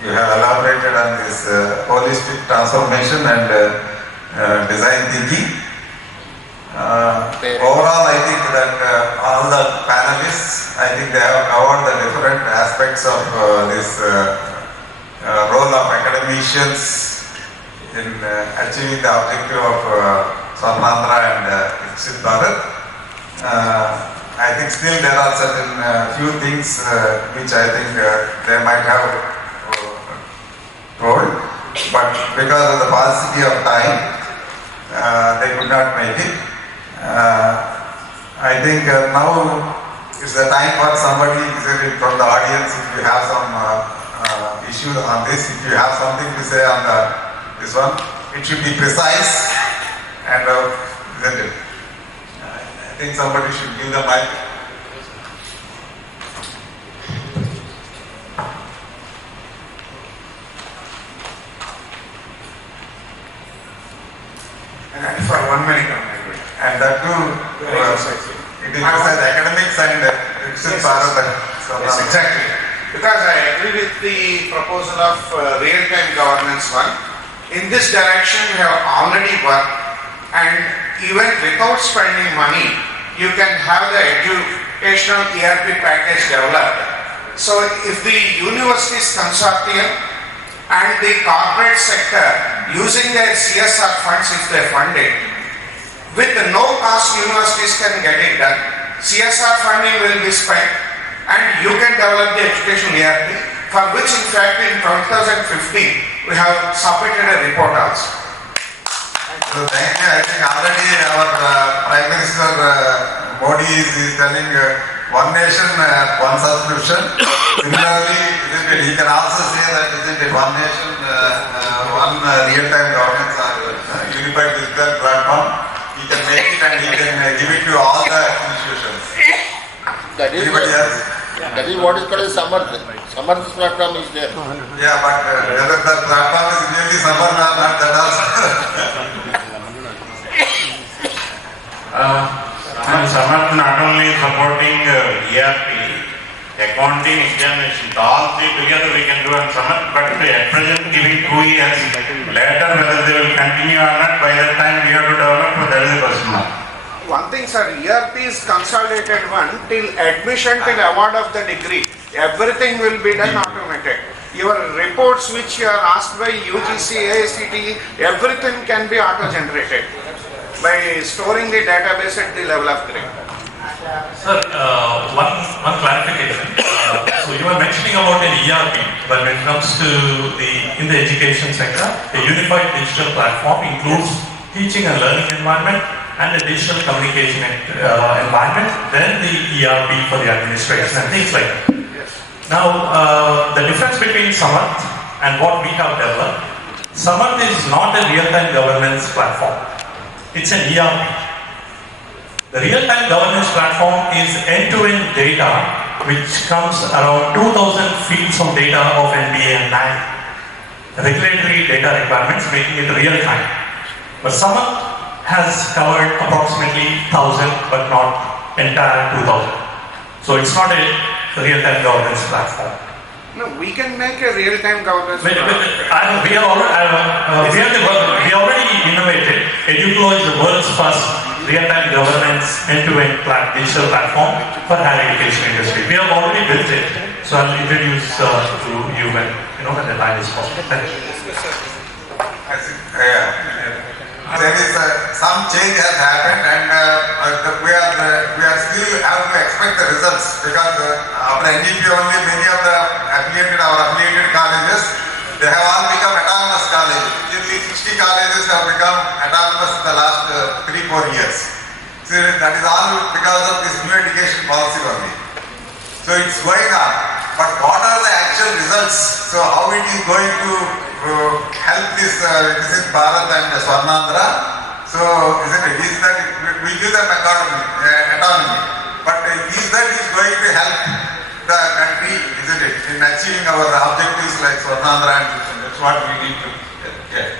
You have elaborated on this holistic transformation and design thinking. Overall, I think that all the panelists, I think they have covered the different aspects of this role of academicians in achieving the objective of Swarna and Viksit Bharat. I think still there are certain few things which I think they might have told, but because of the paucity of time, they could not make it. I think now is the time for somebody from the audience, if you have some issue on this, if you have something to say on this one, it should be precise and isn't it? I think somebody should give the mic. And for 1 minute only. And that too, it is as academics and Viksit Bharat. Yes, exactly. Because I agree with the proposal of real-time governance one. In this direction, we have already worked, and even without spending money, you can have the educational ERP package developed. So if the universities consortium and the corporate sector using their CSR funds, if they fund it, with no cost universities can get it done. CSR funding will be spent and you can develop the educational ERP, for which in fact in 2015 we have submitted a report also. So thank you. I think already our Prime Minister Modi is telling one nation, one subscription. Similarly, he can also say that isn't it one nation, one real-time governance or unified digital platform. He can make it and he can give it to all the institutions. That is Anybody else? That is what is called as Samarth. Samarth platform is there. Yeah, but whether the platform is really someone or not, that also. And Samarth not only supporting ERP, accounting, examination, all three together we can do on Samarth, but at present giving 2 years, later whether they will continue or not, by that time we have to develop, that is the question mark. One thing sir, ERP is consolidated one till admission till award of the degree. Everything will be done automated. Your reports which you are asked by UGC, AICTE, everything can be auto-generated by storing the database at the level of 3. Sir, one clarification. So you were mentioning about an ERP, but when it comes to in the education sector, a unified digital platform includes teaching and learning environment and a digital communication environment, then the ERP for the administration and things like that. Now, the difference between Samarth and what we have developed, Samarth is not a real-time governance platform. It's an ERP. The real-time governance platform is end-to-end data which comes around 2,000 fields of data of NBA and NAC. Regulatory data requirements making it real-time. But Samarth has covered approximately 1,000 but not entire 2,000. So it's not a real-time governance platform. No, we can make a real-time governance We already innovated. EduFlow is the world's first real-time governance end-to-end digital platform for higher education industry. We have already built it. So I'll introduce to you when the time is possible. Thank you. There is some change has happened and we are still have to expect the results because after NDP only many of the affiliated colleges, they have all become autonomous colleges. Nearly 60 colleges have become autonomous in the last 3-4 years. So that is all because of this new education policy only. So it's going on. But what are the actual So how it is going to help this Viksit Bharat and Swarna? So isn't it? Is that we give them autonomy, but is that is going to help the country, isn't it, in achieving our objectives like Swarna and that's what we need to get.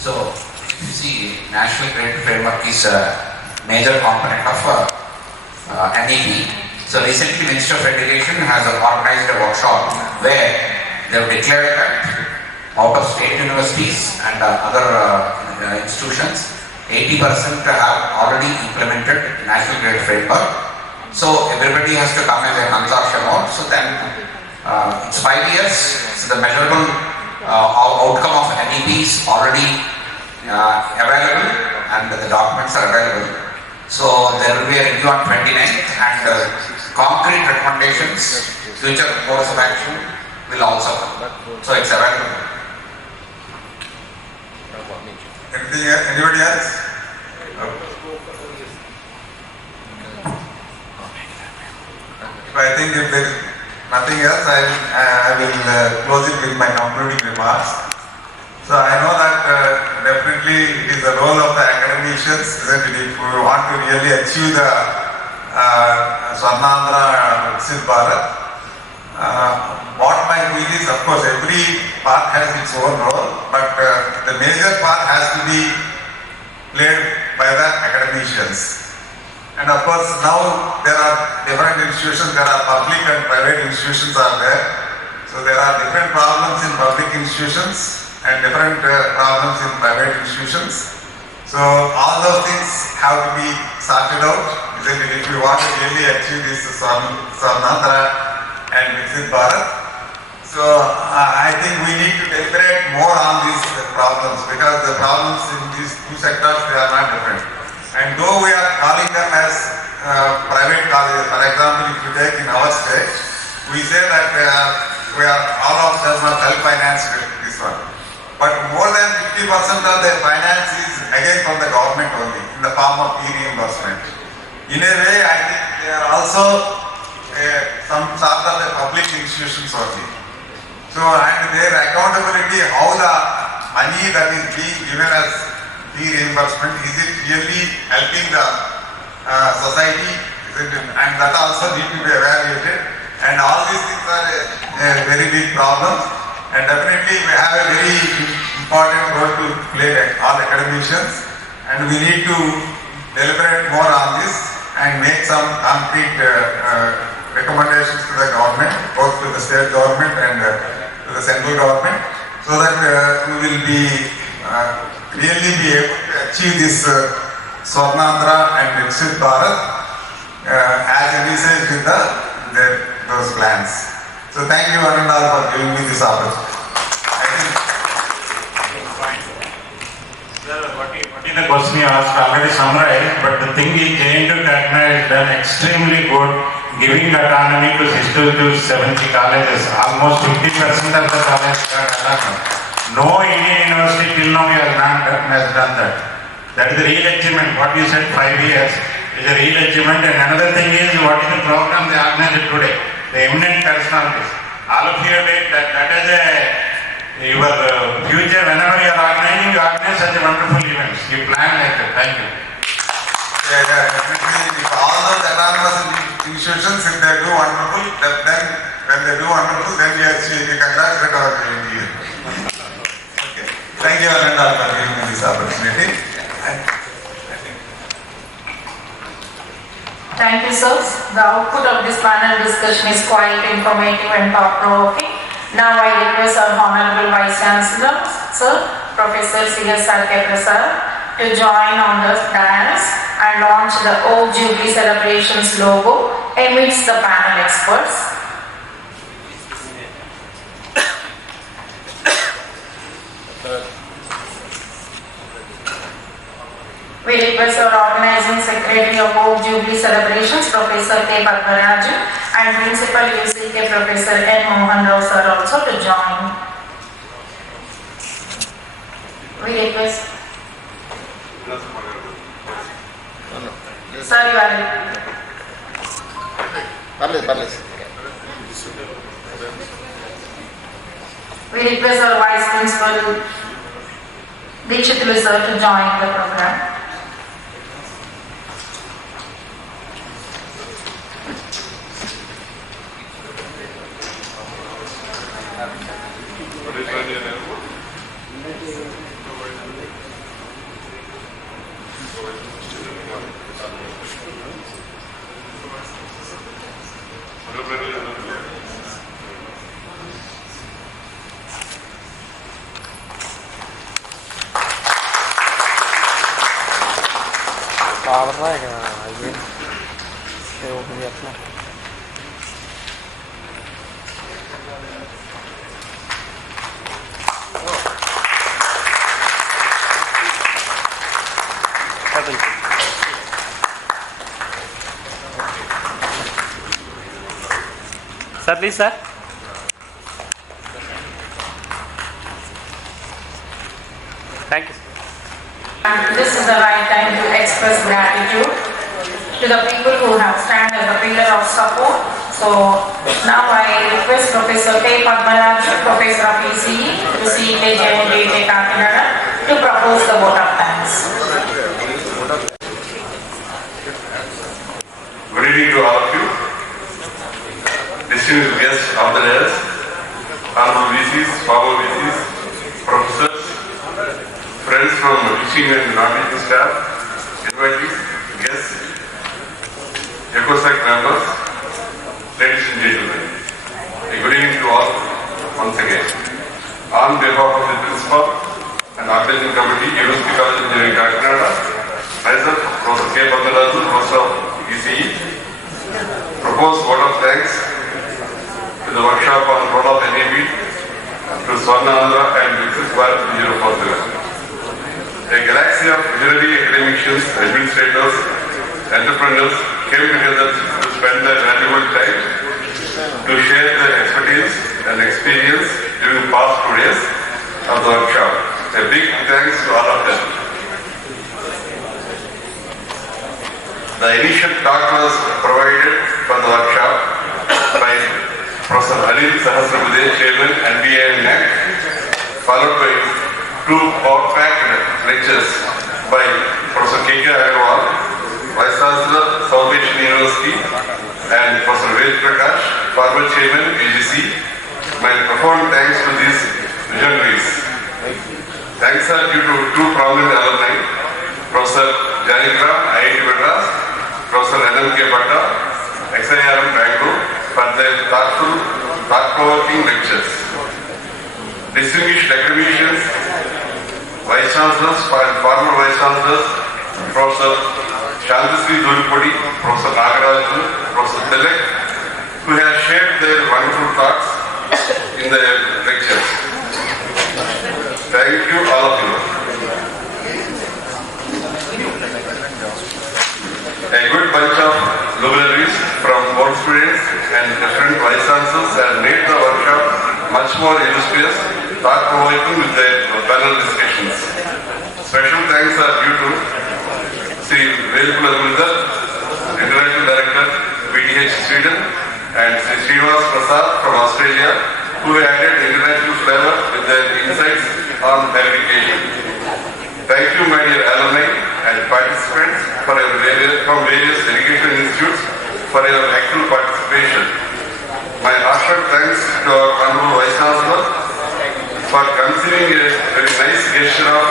So, you see, National Credit Framework is a major component of NEP. So recently Ministry of Education has organized a workshop where they have declared that out of state universities and other institutions, 80% have already implemented National Credit Framework. So everybody has to come as a consortium out. So then it's 5 years. So the measurable outcome of NEP is already available and the documents are available. So there will be a review on 29th and concrete recommendations, future course of action will also come. So it's available. Anything, anybody else? I think if there is nothing else, I will close it with my concluding remarks. So I know that definitely it is the role of the academicians that if we want to really achieve the Swarna Viksit Bharat, what my feel is, of course, every part has its own role, but the major part has to be played by the academicians. And of course, now there are different institutions, there are public and private institutions are there. So there are different problems in public institutions and different problems in private institutions. So all those things have to be sorted out, isn't it, if we want to really achieve this Swarna and Viksit Bharat. So I think we need to deliberate more on these problems because the problems in these two sectors, they are not different. And though we are calling them as private colleges, for example, if you take in our state, we say that we are all of them are self-financed this one. But more than 50% of their finance is again from the government only in the form of fee reimbursement. In a way, I think they are also some sort of the public institutions only. So, and their accountability, how the money that is being given as fee reimbursement, is it really helping the society? Is it, and that also need to be evaluated. And all these things are a very big problem. And definitely we have a very important role to play, all academicians, and we need to deliberate more on this and make some concrete recommendations to the government, both to the state government and to the central government, so that we will be really be able to achieve this Swarna and Viksit Bharat as envisaged in those plans. So thank you, Ananda, for giving me this opportunity. Sir, what is the question you asked already summarized, but the thing is JNTUK Kakinada has done extremely good, giving autonomy to 60 to 70 colleges. Almost 50% of the colleges got autonomy. No Indian university till now has done that. That is the real achievement. What you said 5 years is a real achievement. And another thing is, what is the program they organized today? The eminent personalities. All of you take that as your future. Whenever you are organizing, you organize such a wonderful events. You plan like that. Thank you. Yeah, definitely. If all those autonomous institutions, if they do wonderful, then when they do wonderful, then we congratulate our JNTUK. Okay. Thank you, Ananda, for giving me this opportunity. Thank you, sir. The output of this panel discussion is quite informative and thought-provoking. Now I request our Honorable Vice Chancellor, Sir, Professor C.S.R. Prasad, to join on the dais and launch the old Jubilee celebrations logo amidst the panel experts. We request our organizing secretary of Old Jubilee celebrations, Professor K. Padmaraju, and Principal UCEK Professor N. Mohan Rao sir also to join. We request. Sir, you are. Parles. We request our Vice Principal Viksit sir to join the program. Sir, please, sir. Thank you. And this is the right time to express gratitude to the people who have stand as a pillar of support. So now I request Professor K. Padmaraj, Professor of ECE, UCEK, JNTUK, Kakinada, to propose the vote of thanks. Good evening to all of you. Distinguished guests of the day, honorable VCs, former VCs, professors, friends from teaching and non-teaching staff, invitees, guests, UCEK members, ladies and gentlemen. A good evening to all once again. On behalf of the principal and organizing committee, University College of Engineering, Kakinada, myself, Professor K. Padmaraj, Professor of ECE, propose vote of thanks to the workshop on the role of NAB, to Swarna and Viksit Bharat 047. A galaxy of visionary academicians, administrators, entrepreneurs came together to spend their valuable time to share their expertise and experience during the past 2 days of the workshop. A big thanks to all of them. The initial talk was provided for the workshop by Professor Anil Sahasrabudhe, Chairman, NBA and NAC, followed by 2 power-packed lectures by Professor K.K. Agarwal, Vice Chancellor, South Asian University, and Professor Ved Prakash, former Chairman, AGC. My profound thanks to these visionaries. Thanks are due to 2 prominent alumni, Professor Janikram, IIT Madras, Professor N.M.K. Bhatta, XIRM Bangalore, for their thoughtful, thought-provoking lectures. Distinguished academicians, Vice Chancellors and former Vice Chancellors, Professor Shantasri Duripudi, Professor Nagaraju, Professor Tilak, who have shared their wonderful thoughts in their lectures. Thank you, all of you. A good bunch of luminaries from both students and different Vice Chancellors have made the workshop much more illustrious, thought-provoking with their panel discussions. Special thanks are due to Sri Velpula Gulzar, International Director, VTH Sweden, and Sri Srinivas Prasad from Australia, who added international flavor with their insights on education. Thank you, my dear alumni and participants from various education institutes for your active participation. My heartfelt thanks to our Honorable Vice Chancellor for conceiving a very nice gesture of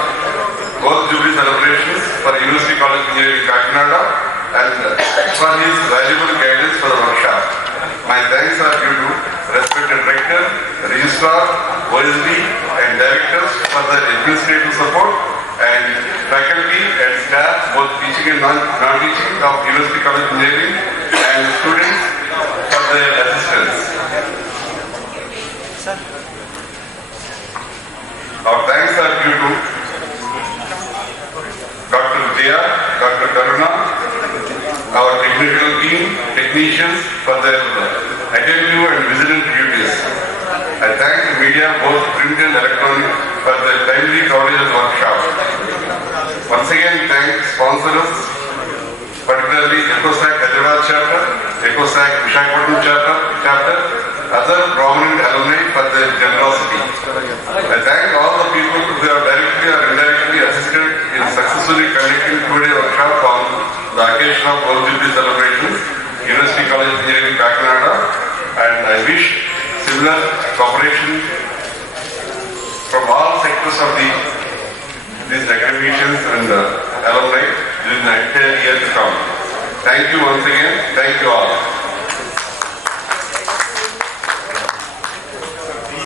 both Jubilee celebrations for University College of Engineering, Kakinada, and for his valuable guidance for the workshop. My thanks are due to respected Rector, Registrar, OSD, and Directors for their administrative support, and faculty and staff, both teaching and non-teaching of University College of Engineering, and students for their assistance. Our thanks are due to Dr. Jaya, Dr. Karuna, our technical team, technicians for their attentive and vigilant duties. I thank the media, both print and electronic, for their timely coverage of the workshop. Once again, thank sponsors, particularly UCEK Hyderabad chapter, UCEK Visakhapatnam chapter, other prominent alumni for their generosity. I thank all the people who have directly or indirectly assisted in successfully conducting two-day workshop on the occasion of World Jubilee celebrations, University College Engineering, Kakinada, and I wish similar cooperation from all sectors of these academicians and alumni during the entire year to come. Thank you once again. Thank you all.